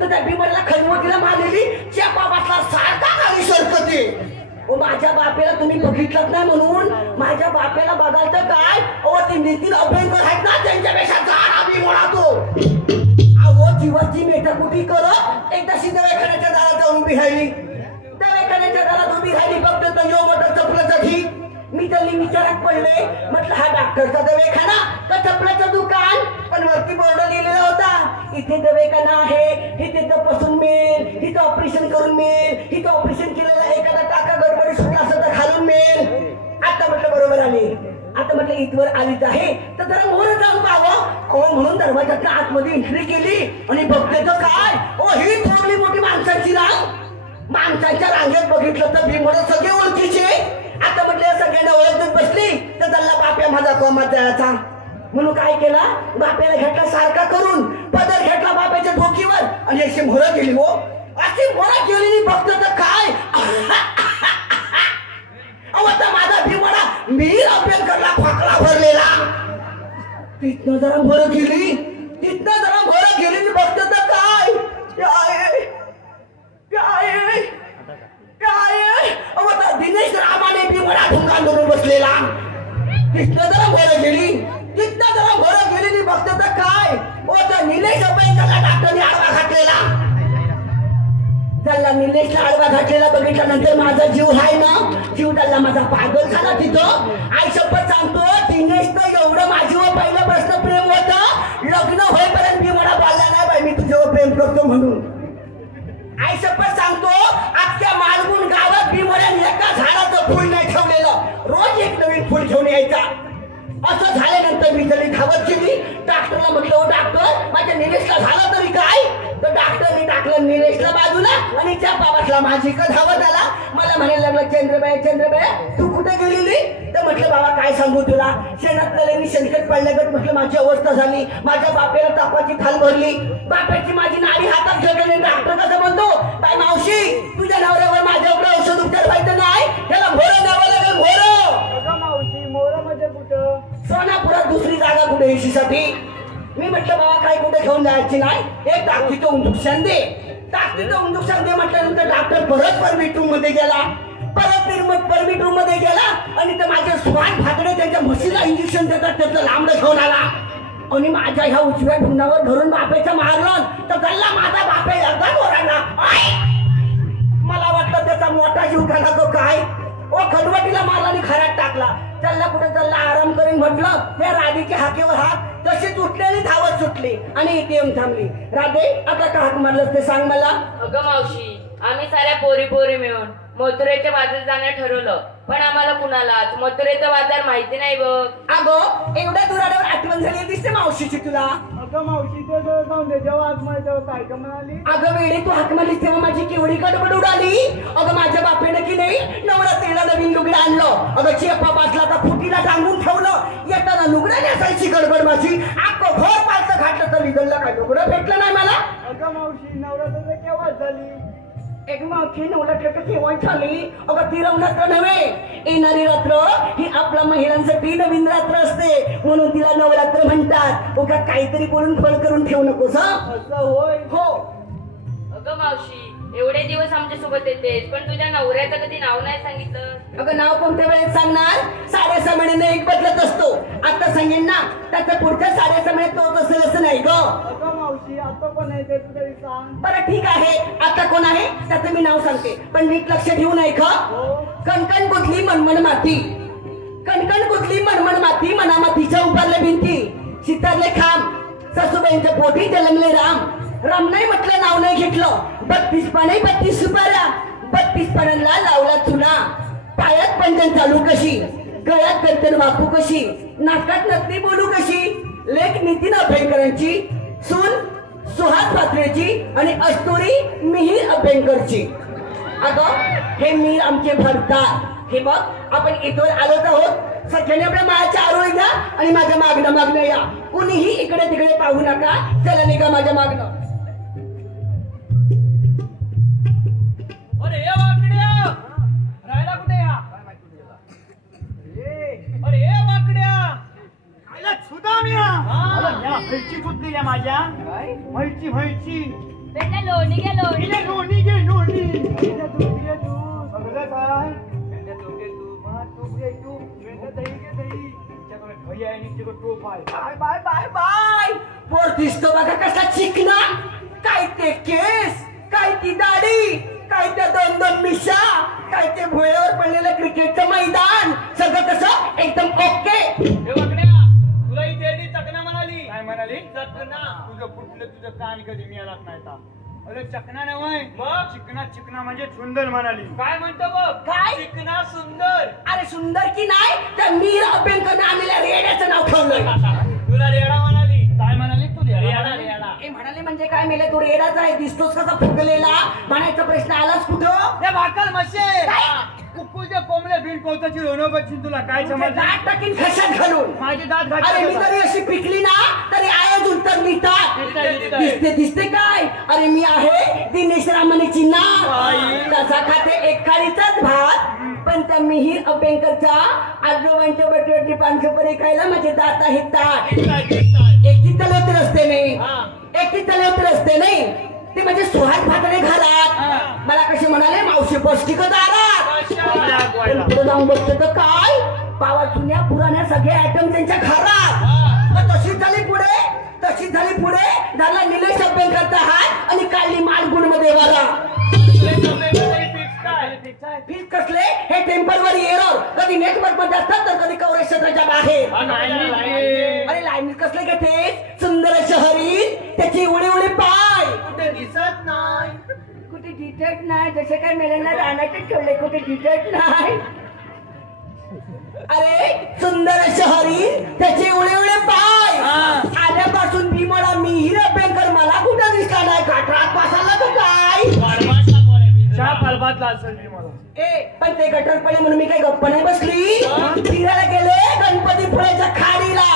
तर त्या बिमोऱ्याला खणवटीला मारलेली चेपा बसला सारखा गाडी सरकते. ओ माझ्या बापेला तुम्ही बघितलं नाही म्हणून माझ्या बापेला बघाल तर काय, अहो ते नितीन अभ्यंकर आहेत ना त्यांच्यापेक्षा जाडा बिमोरा तो. अहो जीवाची मेटाकुटी करत एकदाशी दवाखान्याच्या दारात जाऊन उभी राहिली. दवाखान्याच्या दारात उभी राहिली. फक्त तो यो मोठा चपलाचा ठीक. मी त्यांनी विचारात पडले. म्हटलं हा डॉक्टरचा दवाखाना का चपलाचं दुकान. पण वरती बोर्ड लिहिलेला होता इथे दवाखाना आहे, इथे तपासून मिळेल, इथं ऑपरेशन करून मिळेल, इथं ऑपरेशन केलेला एखादा टाका गडबडी सुटला असं तर घालून मिळेल. आता म्हटलं बरोबर आले. आता म्हटलं इथवर आलीच आहे तर जरा मोर जाऊन पाहावं. अहो म्हणून दरवाजातनं आतमध्ये एंट्री केली आणि बघते तर काय, ओ ही थोरली मोठी माणसाची रांग. माणसाच्या रांगेत बघितलं तर भीमोरे सगळे ओळखीचे. आता म्हटलं सगळ्यांना ओळखत बसली तर त्याला बाप्या माझा कोमात जायचा म्हणून काय केला, बाप्याला घेतला सारखा करून पदर घेतला बाप्याच्या डोकीवर आणि अशी मोहर केली. हो अशी मोहर केलेली बघत तर काय, अहो आता माझा भीमोरा मीर अभ्यंकरला खोकला भरलेला. तिथनं जरा मोहर गेली. तिथनं जरा मोहर गेली बघत तर काय काय काय, अहो आता दिनेश रामाने भीमोरा ढुंगा धरून बसलेला. तिथनं जरा मोहर गेली. तिथनं जरा मोहर गेलेली बघत तर काय, ओ त्या निलेश अभ्यंकरला डॉक्टरने आडवा घातलेला. त्याला निलेशला आडवा घातलेला बघितल्यानंतर माझा जीव आहे ना, जीव त्याला माझा पागल झाला तिथं. आई शपथ सांगतो दिनेश तर एवढं माझ्यावर पहिलं प्रश्न प्रेम होतं, लग्न होईपर्यंत मी मला बोलला नाही बाई मी तुझ्यावर प्रेम करतो म्हणून. आई शपथ सांगतो अख्ख्या मालगुण गावात भीमोऱ्याने एका झाडाचं फुल नाही ठेवलेलं, रोज एक नवीन फुल घेऊन यायचा. असं झाल्यानंतर मी तरी धावत गेली. डॉक्टरला म्हटलं, डॉक्टर माझ्या निलेशला झालं तरी काय. तर डॉक्टरने टाकलं निलेशला बाजूला आणि त्या बाबासला माझी का धावत आला. मला म्हणायला लागलं चंद्रबाई चंद्रबाई तू कुठे गेलेली. तर म्हटलं बाबा काय सांगू तुला, शेणातल्याने शेणखत पडल्यागत म्हटलं माझी अवस्था झाली. माझ्या बापेला तापाची थाल भरली. बापाची माझी नाडी हातात घेतली. डॉक्टर कसं म्हणतो, बाई मावशी तुझ्या नवऱ्यावर माझ्याकडे औषध उपचार व्हायचं नाही, त्याला भोरं द्यावं लागेल. भोरं मावशी मोर मध्ये कुठं, सोनापुरात दुसरी जागा कुठे एशीसाठी. मी म्हटलं बाबा काय कुठे घेऊन जायची नाही, एक ताकदीचं इंजेक्शन दे. ताकदीचं इंजेक्शन दे म्हटल्यानंतर डॉक्टर परत परमिट रूम मध्ये गेला. परत परमिट रूम मध्ये गेला आणि ते माझे स्वान फाकडे त्यांच्या म्हशीला इंजेक्शन देतात त्याचं लांबडं घेऊन आला आणि माझ्या ह्या उजव्या ढुंगावर धरून बापेचं मारलं. तर गल्ला माझा बापे एकदा ओरडला. मला वाटलं त्याचा मोठा जीव घाला तो काय, ओ खडवटीला मारला आणि खरात टाकला. त्याला कुठे त्याला आराम करून म्हटलं त्या राधेच्या हाकेवर हात तशीच उठली आणि धावत सुटली आणि एटीएम थांबली. राधे आता का हाक मारलं ते सांग मला. अगं मावशी आम्ही साऱ्या पोरी मिळून मथुरेच्या बाजार जाणं ठरवलं, पण आम्हाला कुणालाच मथुरेचा बाजार माहिती नाही बघ. अगं एवढ्या दुराड्यावर आठवण झाली दिसते मावशीची तुला. अगं मावशी ते जाऊन दे, जेव्हा आत्मा तेव्हा काय का म्हणाली. अगं वेळी तू हाक मारलीस तेव्हा माझी केवढी गडबड उडाली. अगं माझ्या बापेनं की नाही नवरात्रीला नवीन लुगडं आणलं. अगं चेपा पासला तर फुटीला टांगून ठेवलं. येताना लुगडं नेसायची गडबड माझी. अख्खं घर पालतं घातलं तर लिगलला काय लुगडं भेटलं नाही मला. अगं मावशी नवरात्र केव्हा झाली. एक मावशी नवरात्र केव्हा झाली. अगं ती नवरात्र नव्हे, येणारी रात्र ही आपल्या महिलांसाठी नवीन रात्र असते म्हणून तिला नवरात्र म्हणतात. उगा काहीतरी बोलून फळ करून ठेवू नकोस. असं होय. हो अगं मावशी एवढे दिवस आमच्या सोबत येतेस पण तुझ्या नवऱ्याचं कधी नाव नाही सांगितलं. अगं नाव कोणत्या वेळेत सांगणार, 6.5 महिन्याने एक बदलत असतो. आता सांगेन ना त्याचं पुढच्या 6.5 महिन्यात तो असेल असं नाही ग. अगं मावशी आता पण आहे ते तरी सांग. बरं ठीक आहे आता कोण आहे त्याचं मी नाव सांगते पण नीट लक्ष ठेवून ऐक. कणकण गुंतली मनमन माती, कणकण गुंतली मनमन माती, मना मातीच्या उभारल्या भिंती, चितारले खांब, सासूबाईंच्या पोटी जन्मले राम. राम नाही म्हटलं नाव नाही घेतलं. 32 पाने 32 सुपाऱ्या, 32 पानांना लावला चुना. पायात पंजन चालू कशी, गळ्यात गर्दन वाकू कशी, नाकात नकली बोलू कशी. लेख नितीन अभ्यंकरांची, सून सुहास मोत्रेची आणि अस्तुरी मिहीर अभ्यंकरची. अगं हे मीर आमचे भरतात. हे बघ आपण इथून आलोच आहोत. सगळ्यांनी आपल्या माळाच्या आरोळी घ्या आणि माझ्या मागणं या. कुणीही इकडे तिकडे पाहू नका. चला निघा माझ्या मागणं. अरे ए वाकड्या राहिला कुठे या? अरे ए वाकड्या आयला सुदाम्या. या म्हैची बुद्धी या माझ्या. म्हैची बेटा लोणी घे लोणी. इले लोणी घे लोणी. इले दूध घे दूध. सगळं काय? इले दूध घे दूध. तूप घे तूप. इले दही घे दही. तुमच्याकडे दही आहे आणि तुझ्याकडे तूप आहे. Bye bye bye bye. पोर दिसतो बघा कसा चिकना. काय ते केस, काय ती दाढी, काय त्या दोन दोन मिशा, काय ते भुयावर पडलेलं क्रिकेटचं मैदान. सगळं कसं एकदम ओके. ए वाकड्या तुला इथे ती चकना म्हणाली. काय म्हणाली? चकना. तुझं कुठलं तुझं कान कधी मिळालाच नाही का? अरे चकना नव्हे. मग? चिकना म्हणजे सुंदर म्हणाली. काय म्हणतो बघ? काय? चिकना सुंदर. अरे सुंदर की नाही त्या मीर अभ्यंकरने आणलेल्या रेड्याचं नाव ठेवलंय. तुला रेडा म्हणाली. काय म्हणाली तू? रेडा. हे म्हणाले म्हणजे काय मेले तू रेडाच आहे. दिसतोस कसा फुगलेला. म्हणायचा प्रश्न आलाच कुठं? त्या भाकल मशे कुकुच्या कोंबड्या बिन कोताची रोनो बच्ची तुला काय तुझे समजलं? दात टाकीन खशात घालून. माझे दात अरे मी जरी अशी पिकली ना तरी आयच उत्तर लिहितात. दिसते काय? अरे मी आहे दिनेश रामानेची नाव. तसा खाते एक खारीचाच भात. पण त्या मिहीर अभ्यंकरच्या आजोबांच्या बटवटी पानसुपारी खायला माझे दात आहेत ताट. एकटी तलवते रस्ते नाही. एकटी तलवते रस्ते नाही. ते म्हणजे सुहास भातडे घालात. मला कसे म्हणाले मावशी पौष्टिक दारात. पुढे जाऊन बघतो तर काय पावा जुन्या पुराण्या सगळे आयटम त्यांच्या घरात. तशीच झाली पुढे धरला निलेश अभ्यंकरचा हात आणि काढली मालगुण मध्ये वारा. फीस कसले हे टेम्पररी एरर. कधी नेटवर्क मध्ये असतात तर कधी कव्हरेज क्षेत्राच्या बाहेर. अरे लाईन कसले घेते सुंदर शहरी त्याची उडी उडी पाय. कुठे दिसत नाही. कुठे डिटेक्ट नाही. जसे काय मेल्यांना रानाचे ठेवले कुठे डिटेक्ट नाही. अरे सुंदर शहरी त्याची उडी उडी पाय. आल्यापासून भीमळा मिहीर अभ्यंकर मला कुठं दिसला नाही. काठरात पासाला तर काय चहा पालबातला असेल मी मला. पण ते गटर पडे म्हणून मी काही गप्प नाही बसली. फिरायला गेले गणपतीपुळ्याच्या खाडीला.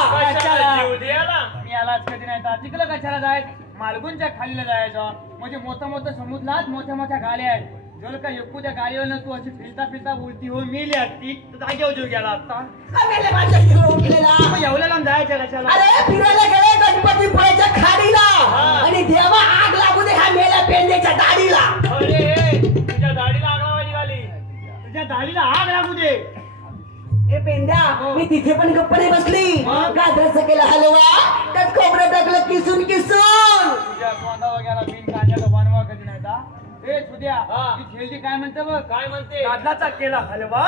मी आलाच कधी नाही तर तिकडं कशाला जायचं? मालगुणच्या खालीला जायचं. म्हणजे मोठ्या समुद्रात मोठ्या गाड्या आहेत. जर का एकू त्या गाडीवर ना तू अशी फिरता उलटी होऊन मेली असती तर जागेवर जीव गेला असता. एवढ्या लांब जायचं कशाला? अरे फिरायला गेले गणपतीपुळ्याच्या खाडीला आणि देवा आग लागू दे ह्या मेल्या पेंड्याच्या दाढीला. तुझ्या दाढीला आग लावायची झाली. तुझ्या दाढीला आग लागू दे. ए पेंड्या मी तिथे पण गप्प नाही बसली. गाजराचं केला हलवा त्यात खोबरं टाकलं किसून तुझ्या तोंडा वगैरे बिन कांद्याचा बनवा कधी नाही का? सुद्या ती खेळती काय म्हणते बघ? काय म्हणते? गाजलाचा केला हलवा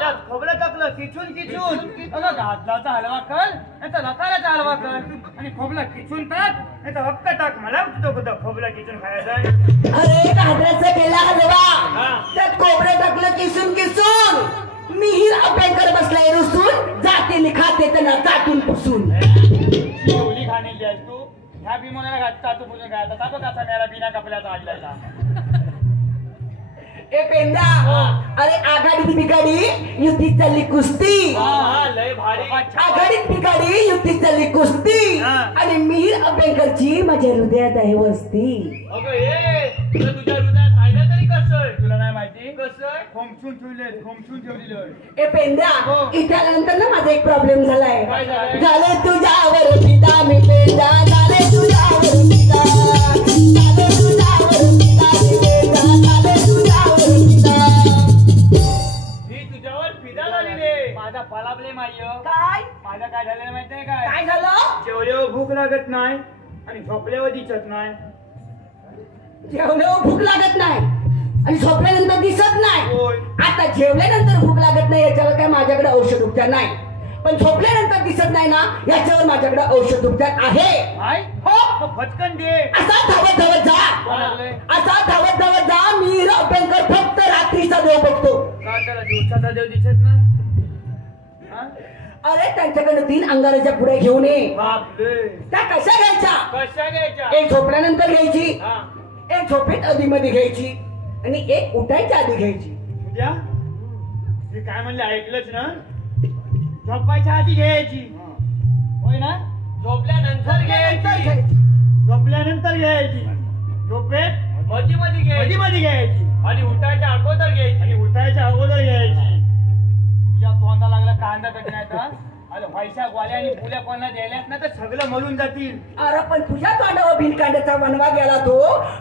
त्यात खोबरं टाकलं किचून. अगं गाजलाचा हलवा कर नाही तर रताळ्याचा हलवा कर आणि खोबरं किचून टाक नाही तर हक्क टाक. मला कुठं खोबरं किचून खायचं. अरे गाजराचं केला हलवा त्यात खोबरं टाकलं किसून. मिहीर अभ्यंकर बसलाय रुसून. जाते खाते त्यांना चाटून पुसून. एवढी खाणेली आहेस तू. ह्या भीमाला घातता तू पुसून खायचा का? कसा मेला बिना कपड्याचा आडल्याचा. ए पेंदा अरे आघाडीत बिघाडी युतीत चालली कुस्ती. लय भारी. आघाडीत बिघाडी युतीत चालली कुस्ती. आणि मिहीर अभ्यंकरची माझ्या हृदयात आहे वस्ती. अगं हे तुझ्या हृदयात आहे ना तरी कसं? तुला नाही माहिती? कसं? खोमचून ठेवलेलं. ए पेंदा इथे आल्यानंतर ना माझा एक प्रॉब्लेम झालाय. काय झालंय? झाले तुझ्यावर पिता मी पेंदा. झाले तुझ्यावर पिता. झाले तुझ्यावर पिता मी पेंदा. झाले तुझ्यावर पिता. ही तुझ्यावर फिदा झाली रे. माझा फलाबले माय. काय माझा काय झालेलं माहितीये काय? काय झालं? जेवल्यावर भूक लागत नाही आणि झोपल्यावर दिसत नाही. जेवल्यावर भूक लागत नाही आणि झोपल्यानंतर दिसत नाही. होय. आता जेवल्यानंतर भूक लागत नाही याच्यावर काय माझ्याकडे औषध उपचार नाही. पण झोपल्यानंतर दिसत नाही ना याच्यावर माझ्याकडे औषध उपचार आहे. हो फटकन दे. असा धावत धावत जा. मिहीर अभ्यंकर फक्त रात्रीचा देव बघतो. का त्याला दिवसाचा देव दिसत नाही? अरे त्यांच्याकडे 3 अंगाराच्या पुढे घेऊन ये. बापरे. त्या कशा घ्यायच्या? कशा घ्यायच्या? एक झोपल्यानंतर घ्यायची, हा. एक झोपेत आधीमध्ये घ्यायची आणि एक उठायच्या आधी घ्यायची. उद्या मी काय म्हणले ऐकलंच ना? झोपायच्या आधी घ्यायची होय ना? झोपल्यानंतर घ्यायची. झोपल्यानंतर घ्यायची. झोपेत मध्ये मध्ये घ्यायची. मध्ये घ्यायची आणि उठायच्या अगोदर घ्यायची. आणि उठायच्या अगोदर घ्यायची. तुझ्या तोंडा लागला कांदा कधी नाही तर अरे व्हायच्या गोळ्या आणि फुल्या कोणाला द्यायल्यात ना तर सगळं मरून जातील. अरे पण तुझ्या तोंडावर भिनकांड्याचा वनवा गेला तो.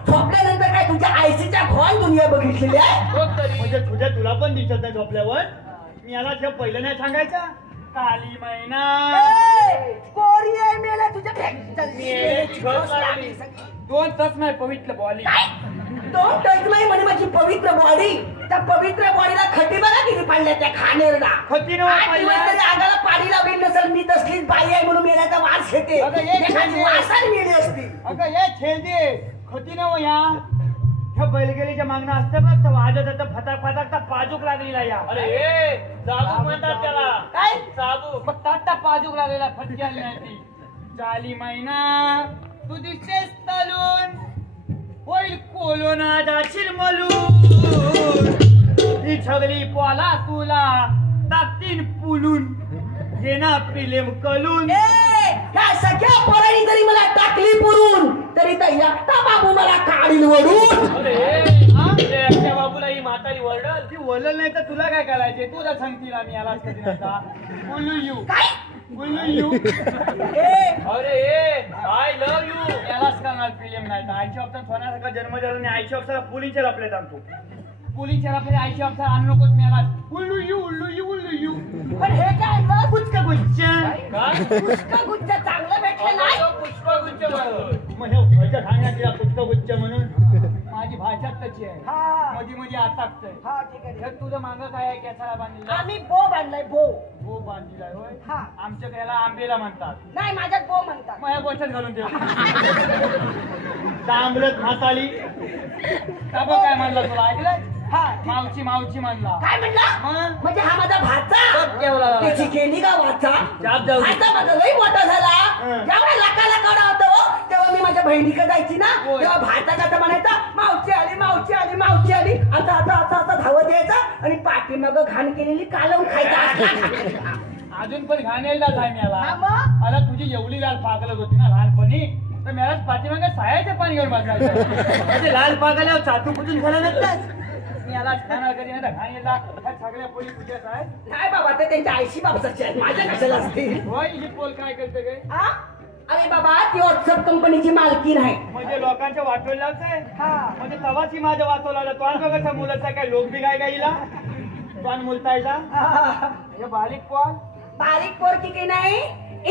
झोपल्यानंतर काय तुझ्या आयसीच्या खोल दुनिया बघितलेली आहे? झोप तरी. म्हणजे तुला पण दिसत नाही झोपल्यावर? मी याला ते पहिलं नाही सांगायचा काली मैना कोरी आहे मेला तुझ्या मेल्याची घोष लागली. 2 तास नाही पवित्र बॉली. 2 टच नाही म्हणे माझी पवित्र बॉडी. त्या पवित्र बॉडीला खटी बघा किती पाडल्या त्या खाणेरडा. खतीनं तरी आगाला पाडीला बिन नसेल. मी तसलीच बाई आहे म्हणून मेल्याचा वास येते. अगं, एक एखादी खेळते. वासाने मेली असती. अगं हे खेळते खतीनं या ह्या बैलगेलीच्या मागणं असतं बघ तर वाजत होतं फटाक फटाकता पाजूक लागलेला या. अरे हे चाबूक म्हणतात त्याला. काय? चाबूक. मग तात्ता पाजूक लागलेला फटकी आली नाही ती. चाली मैना तू दिसतेस चालून होईल कोलोना जाशील मलून. ही छगली पोला तुला टाकतीन पुलून घेना प्रिलेम कलून. ह्या सगळ्या पोरांनी जरी मला टाकली पुरून तरी तर एकटा बाबू मला काढील वडून. अरे हे एकट्या बाबूला ही म्हातारी वरडल. ती वळलं नाही तर तुला काय करायचे? तू जर सांगतील आम्ही यालाच कधी नव्हता बोलू यू काय? बोलू यू अरे हे आय लव्ह यू. यालाच करणार फिल्म नाही तर आईच्या ऑप्शन सोन्यासारखा जन्म झाला आणि आईच्या ऑप्शनला पुलीच्या आपल्यात आणतो. पुलीच्या आपल्या आईच्या ऑप्शन आणू नकोस मी यालाच उल्लू यू उल्लू यू उल्लू यू. पण हे काय मग? कुचका गुच्च काय? पुष्कळ गुच्छ चांगलं भेटलं नाही. पुष्पगुच्छ म्हणतो. मग हे व्हायचं सांगण्यात तिला कुचका गुच्च म्हणून माझी भाषाच तशी आहे. हा. मध्ये मध्ये आताकतंय. हा ठीक आहे. हे तुझं मागं काय आहे केसाला बांधलेला? आम्ही बो बांधलाय बो. हो बांधलेला होय. हा. आमच्याकडे याला आंबेला म्हणतात. नाही माझ्यात बो म्हणतात. मग या गोष्टीत घालून ठेव. तांबलत म्हाताली का बघ काय म्हणला तुला ऐकलं? हा. मावची मावची म्हणला. काय म्हणला? मग? म्हणजे हा माझा भाचा. केवढा झाला? त्याची केली का वाचा? जाप जाऊ दे. भाचा माझा लई मोठा झाला. हं. जेवढा लाखाला कडा होतो तेव्हा मी माझ्या बहिणीकडे जायची ना होय. तेव्हा भाचा कसं म्हणायचा मावची आली मावची आली मावची आली. आता आता आता आता धावत यायचा आणि पाठीमाग घाण केलेली कालवून खायचा. अजून पण घाणेललाच आहे मी हा याला. मग? आता तुझी एवढी लाल पागलत होती ना लहानपणी तर मॅलाच पाठीमागे सायाचे पाणी घेऊन बसायचं. म्हणजे लाल पागल्यावर चातू पुजून झालं नसतंच. मी याला खाणार कधी नाही तर घाणेला सगळ्या पोली तुझ्याच आहे. नाही बाबा ते त्यांच्या आईशी बापसाची आहे माझ्या कशाला असतील. होय ही पोल काय करते काय? हा? अरे बाबा ती व्हॉट्सअप कंपनीची मालकीन आहे. म्हणजे लोकांच्या वाटोला लावते. हा. म्हणजे तवाच ही माझ्या वाचवला तो आणतो कसा मुलाचा काय लोक बी काय गाईला तो आणि मुलतायचा हे बारीक पोल बारीक पोरकी की नाही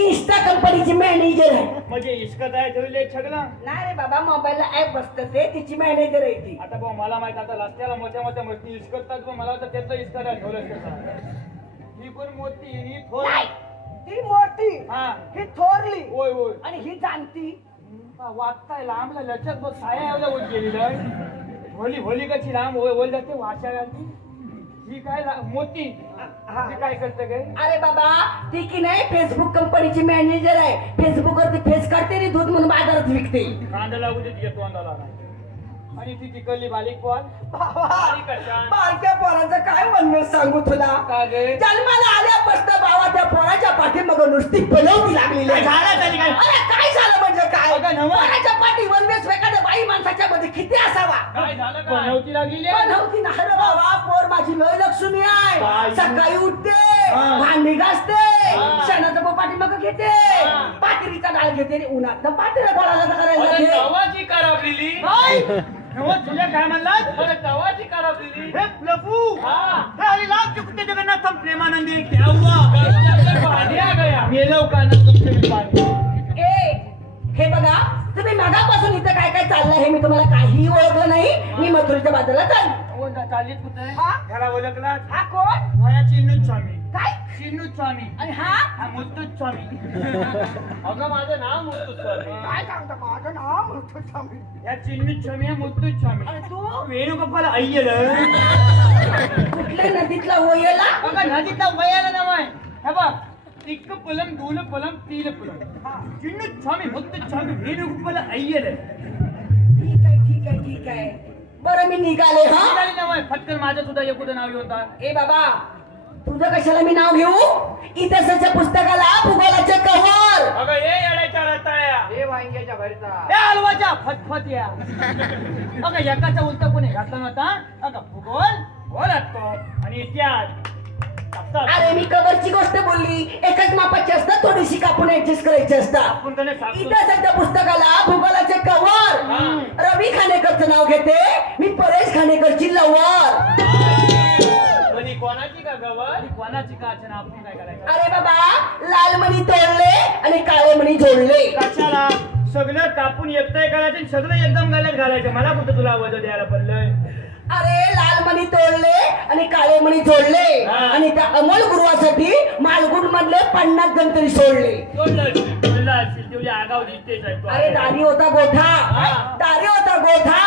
इन्स्टा कंपनीची मॅनेजर आहे. म्हणजे इश्कत आहे ठेवले छगला. नाही रे बाबा मोबाईलला ऍप बसतं ते तिची मॅनेजर आहे ती. आता भाऊ मला माहित आता रस्त्याला मोठ्या मोठ्या मोठी इस्कतात पण मला तर त्यातलं इस्कत आहे ठेवलं कसं. ही पण मोठी ही थोर. नाही, ती मोठी हा ही थोरली होय होय. आणि ही जाणती. वाचताय लांबला लक्षात बघ साया एवढ्या होत गेलेलं होली होली कशी लांब होल जाते वाचा घालती. ही काय मोठी हा. ती काय करते काय? अरे बाबा ती की नाही फेसबुक कंपनीची मॅनेजर आहे. फेसबुक वरती फेस काढते आणि दूध म्हणून बाजारात विकते. कांदा लागू दे तिच्या तोंडाला. आणि ती तिकडली बारीक पोल बारीक कशा बारक्या पोराचं काय म्हणणं सांगू तुला. का गे? जन्माला आल्यापासून बाबा त्या पोराच्या पाठीमाग नुसती बनवती लागलेली आहे. झालं तरी काय? अरे काय झालं म्हणजे काय? अगं नवं. पोराच्या पाठी वनवेस एखाद्या बाई माणसाच्या मध्ये किती असावा. काय झालं काय? बनवती लागली बनवती नाही रे बाबा. पोर माझी लय लक्ष्मी आहे. बाई. सकाळी उठते हा. भांडी घासते हा. शेणाचं पाठीमाग घेते हा. पातेरीचा डाळ घेते आणि उन्हात पातेऱ्या गोळाला करायला अरे जाते. तवाची कराबलेली. तुझ्या काय म्हणलात? अरे तवाची कराबलेली. हे लपू हा. हे हरी लाभ चुकते जगन्नाथ प्रेमानंदी पाणी आ गया. मेलव का ना तुमचे पाणी. ए हे बघा तुम्ही मागापासून इथं काय काय चाललंय हे मी तुम्हाला काहीही ओळखलं नाही. मी मथुरेच्या बाजूला चालली. चालीत कुठे हा? ह्याला ओळखला हा कोण? माया चिन्नू स्वामी काय? चिन्नू स्वामी आणि हा? हा मुत्तू स्वामी. अगं माझं नाव मुत्तू स्वामी. काय सांगता माझं नाव मोठं स्वामी. या चिन्नू स्वामी हा मुत्तू स्वामी. आणि तू वेणुगोपाल अय्यर कुठल्या नदीतला वयला? बघा नदीतला वयाला नाव आहे. हे बघ इक्क पलम दोन पलम तीन पलम चिन्नु छामी भक्त छामी वेणुगोपाल अय्यर ठीक आहे बरं मी निघाले हा निघाली ना मग फटकन माझं सुद्धा एकूचं नाव घेऊन ए बाबा तुझं कशाला मी नाव घेऊ इतिहासाच्या पुस्तकाला भूगोलाचे कव्हर अगं ये येड्याच्या रताळ्या हे वांग्याच्या भरता हे हलवाच्या फटफट्या अगं एकाचा उलट कोणी घातला नव्हता अगं भूगोल बोलतो आणि इतिहास अरे मी कव्हरची गोष्ट बोलली एकच मापाची असतात थोडीशी कापून ऍडजस्ट करायची असतात आपण त्याने सांगतो इतिहासाच्या पुस्तकाला भूगोलाचे कव्हर रवी खानेकरचं नाव घेते मी परेश खानेकरची लवर कोणी कोणाची का गवर कोणाची का अचानक आपण काय करायचं अरे बाबा लाल मणी तोडले आणि काळे मणी जोडले कशाला सगळं कापून एकटाय करायचं आणि सगळं एकदम गळ्यात घालायचं मला कुठं तुला आवाज द्यायला पडलंय अरे लाल मणी तोडले आणि काळे मणी जोडले आणि त्या अमोल गुरुवासाठी मालगुड मधले 50 जण तरी सोडले बोलला असेल तुझ्या आगाव दिसतेच आहे तू. अरे दारी होता गोठा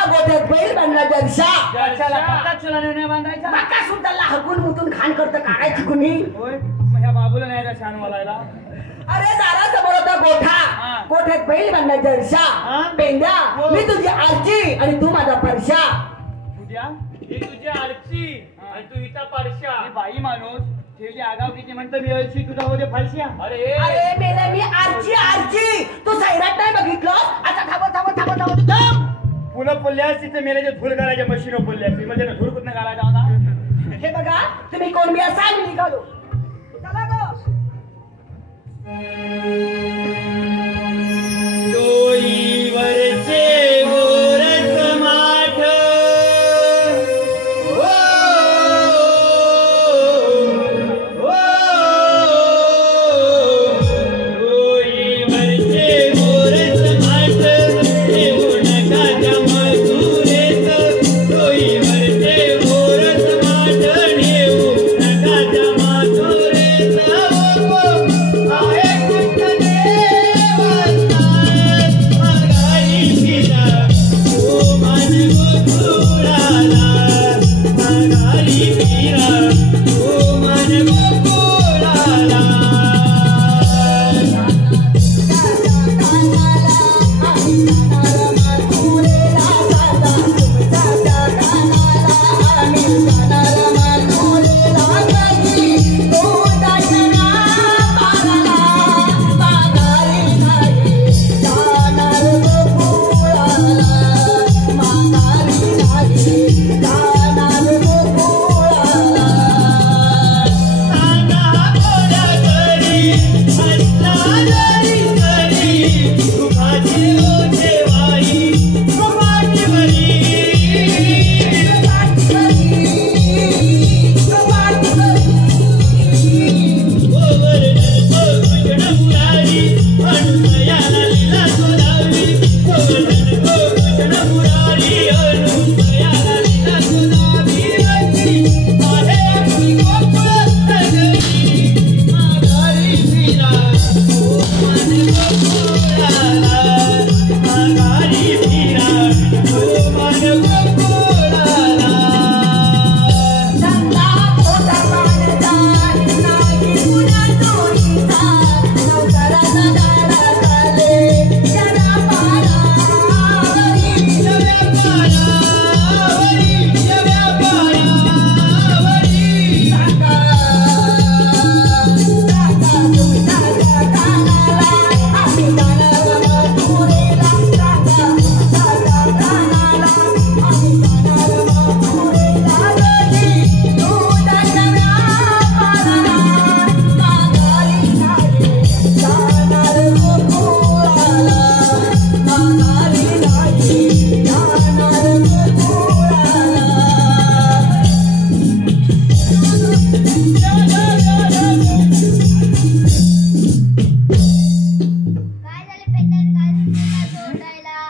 गोठ्यात बैल बांधला जरशा कशाला पक्काच चुलाने नाही बांधायचा बाका सुद्धा हकून मुतून खाण करतं काढायची कुणी होय मग ह्या बाबूला नाही द्या छान बोलायला अरे दारासमोर होता गोठ्यात बैल बांधला जरशा पेंड्या मी तुझी आजी आणि तू माझा परशा ही तुझी आरची आणि तू इथं परशा ही बाई माणूस ठेवली आगाव किती म्हणतो मी अळशी तुझा होते फालशिया अरे मेले मी आरची तू सैराट नाही बघितलं आता थांब पुन्हा पुल्ल्यास तिथे मेल्याचे धूर घालायच्या मशीन पुल्ल्यास म्हणजे धूर कुठं घालायचा होता हे बघा तुम्ही कोण बी असा मी निघालो चला गो डोईवरचे गोरस माठ डोईवरचे गोरस माठ ठेवू नका त्या मजुरेत डोईवरचे गोरस माठ ठेवू नका त्या मजुरेत आहे कुठं देवाचा माघारी फिरा ओ मन गोकुळाला माघारी फिरा ओ मन गोकुळाला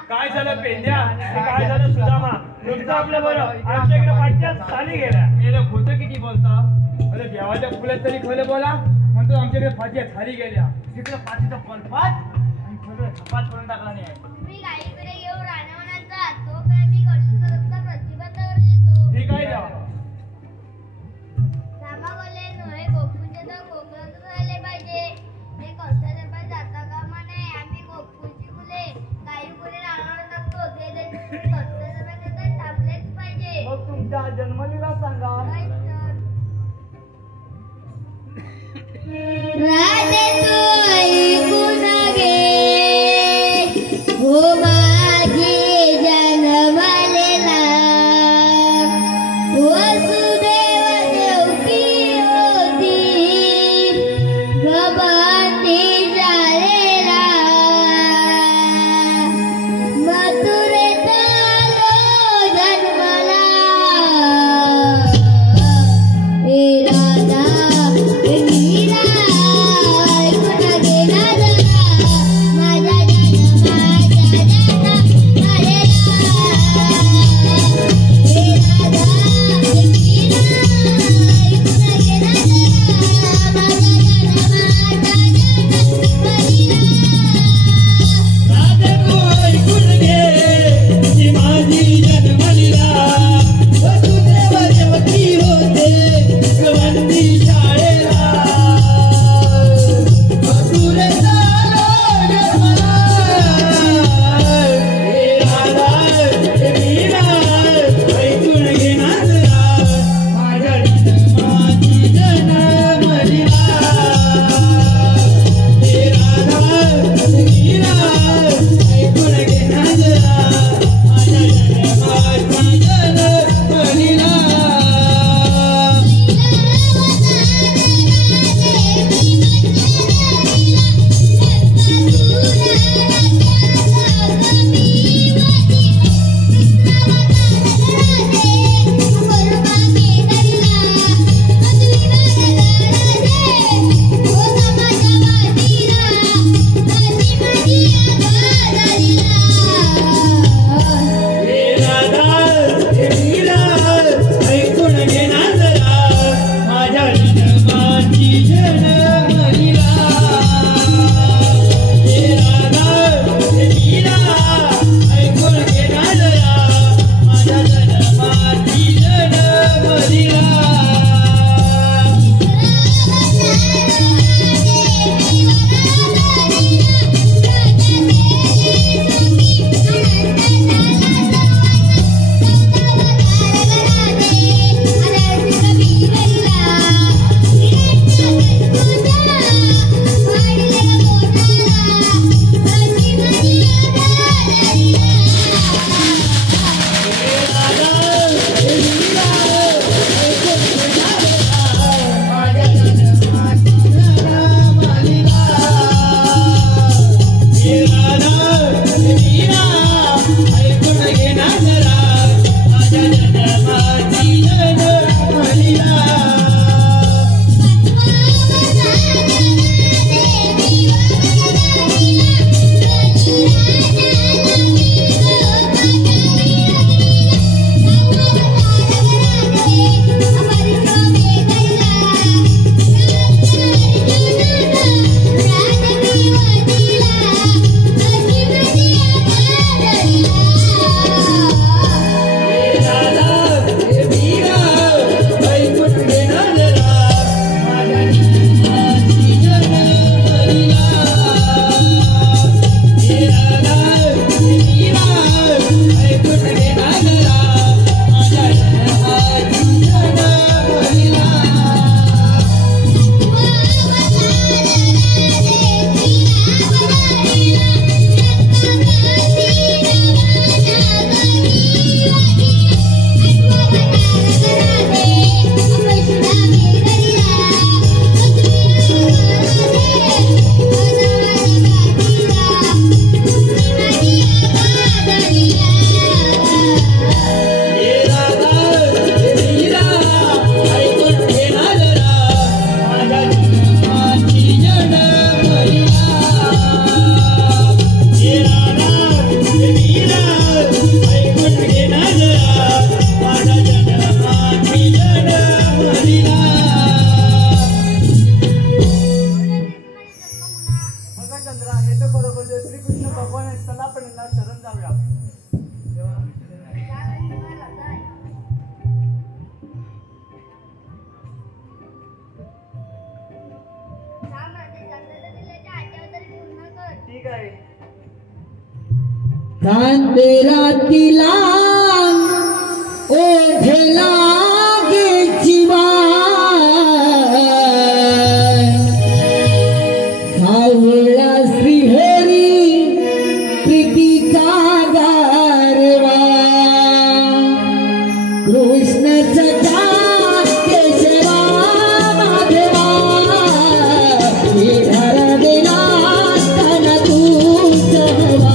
काय झालं पेंड्या काय झालं सुदामा तुमचं आपलं बरं आमच्याकडे पाठ्यात चाली गेल्या मेलं खोटं किती बोलता अरे देवाच्या फुलात तरी खरं बोला म्हणतो आमच्याकडे फाट्या खाली गेल्या तिकडे फाटीचा पलपात आणि सगळं झपाट करून टाकला नाही तुम्ही गाईकडे घेऊन राहण्यावनात जा तोपर्यंत मी गडूचा प्रतिबंधावर येतो ठीक आहे देवा रामा बोले नव्हे गोकुळचे तर कोकणातच राहिले पाहिजे कर्तव्याने तर थांबलेच पाहिजे. मग तुमच्या जन्मलीला सांगा. राधे तू ऐकून घे हो माझी जन्मलेला वसुदेव देवकी होती गबांनी शाळेला मथुरेत आलो जन्मला हे राधा चांदरातीला ओढला गे जीवा सावळा श्रीहरी प्रीतीचा गारवा कृष्ण सखा केशवा माधवा विधर दिला तन तूच हवा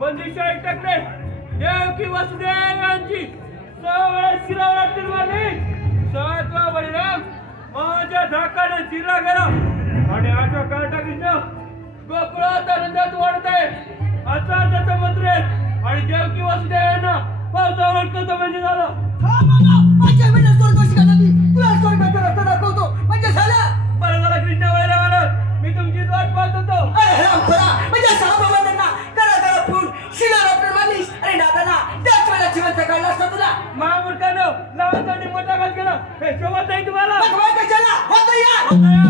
बंदिशाही टाकले देवकी वसुदेव यांची सवय शिरावरातील वाली 7वा बलिराम माझ्या धाकाने चिरला गेला आणि 8व्या काळटाकीनं गोकुळात आनंदात वाढतंय असा त्याचा मंत्र आहे आणि देवकी वसुदेव यांना पावसावर कसं म्हणजे झालं माझ्या विना स्वर्गवासी गाण्यानी तुला स्वर्गाचा रस्ता दाखवतो म्हणजे झालं बरं झालं कृष्ण वैरावाला मी तुमची वाट पाहत होतो अरे रामखोरा म्हणजे साहेबांना करा फोन शिलाला प्रमाणिस अरे दादाला त्याच वेळेला जिवंत काढला असता तुला महामूर्खानं लावाचा मोठा घात केला हे शोभत नाही तुम्हाला भगवान कशाला होतं या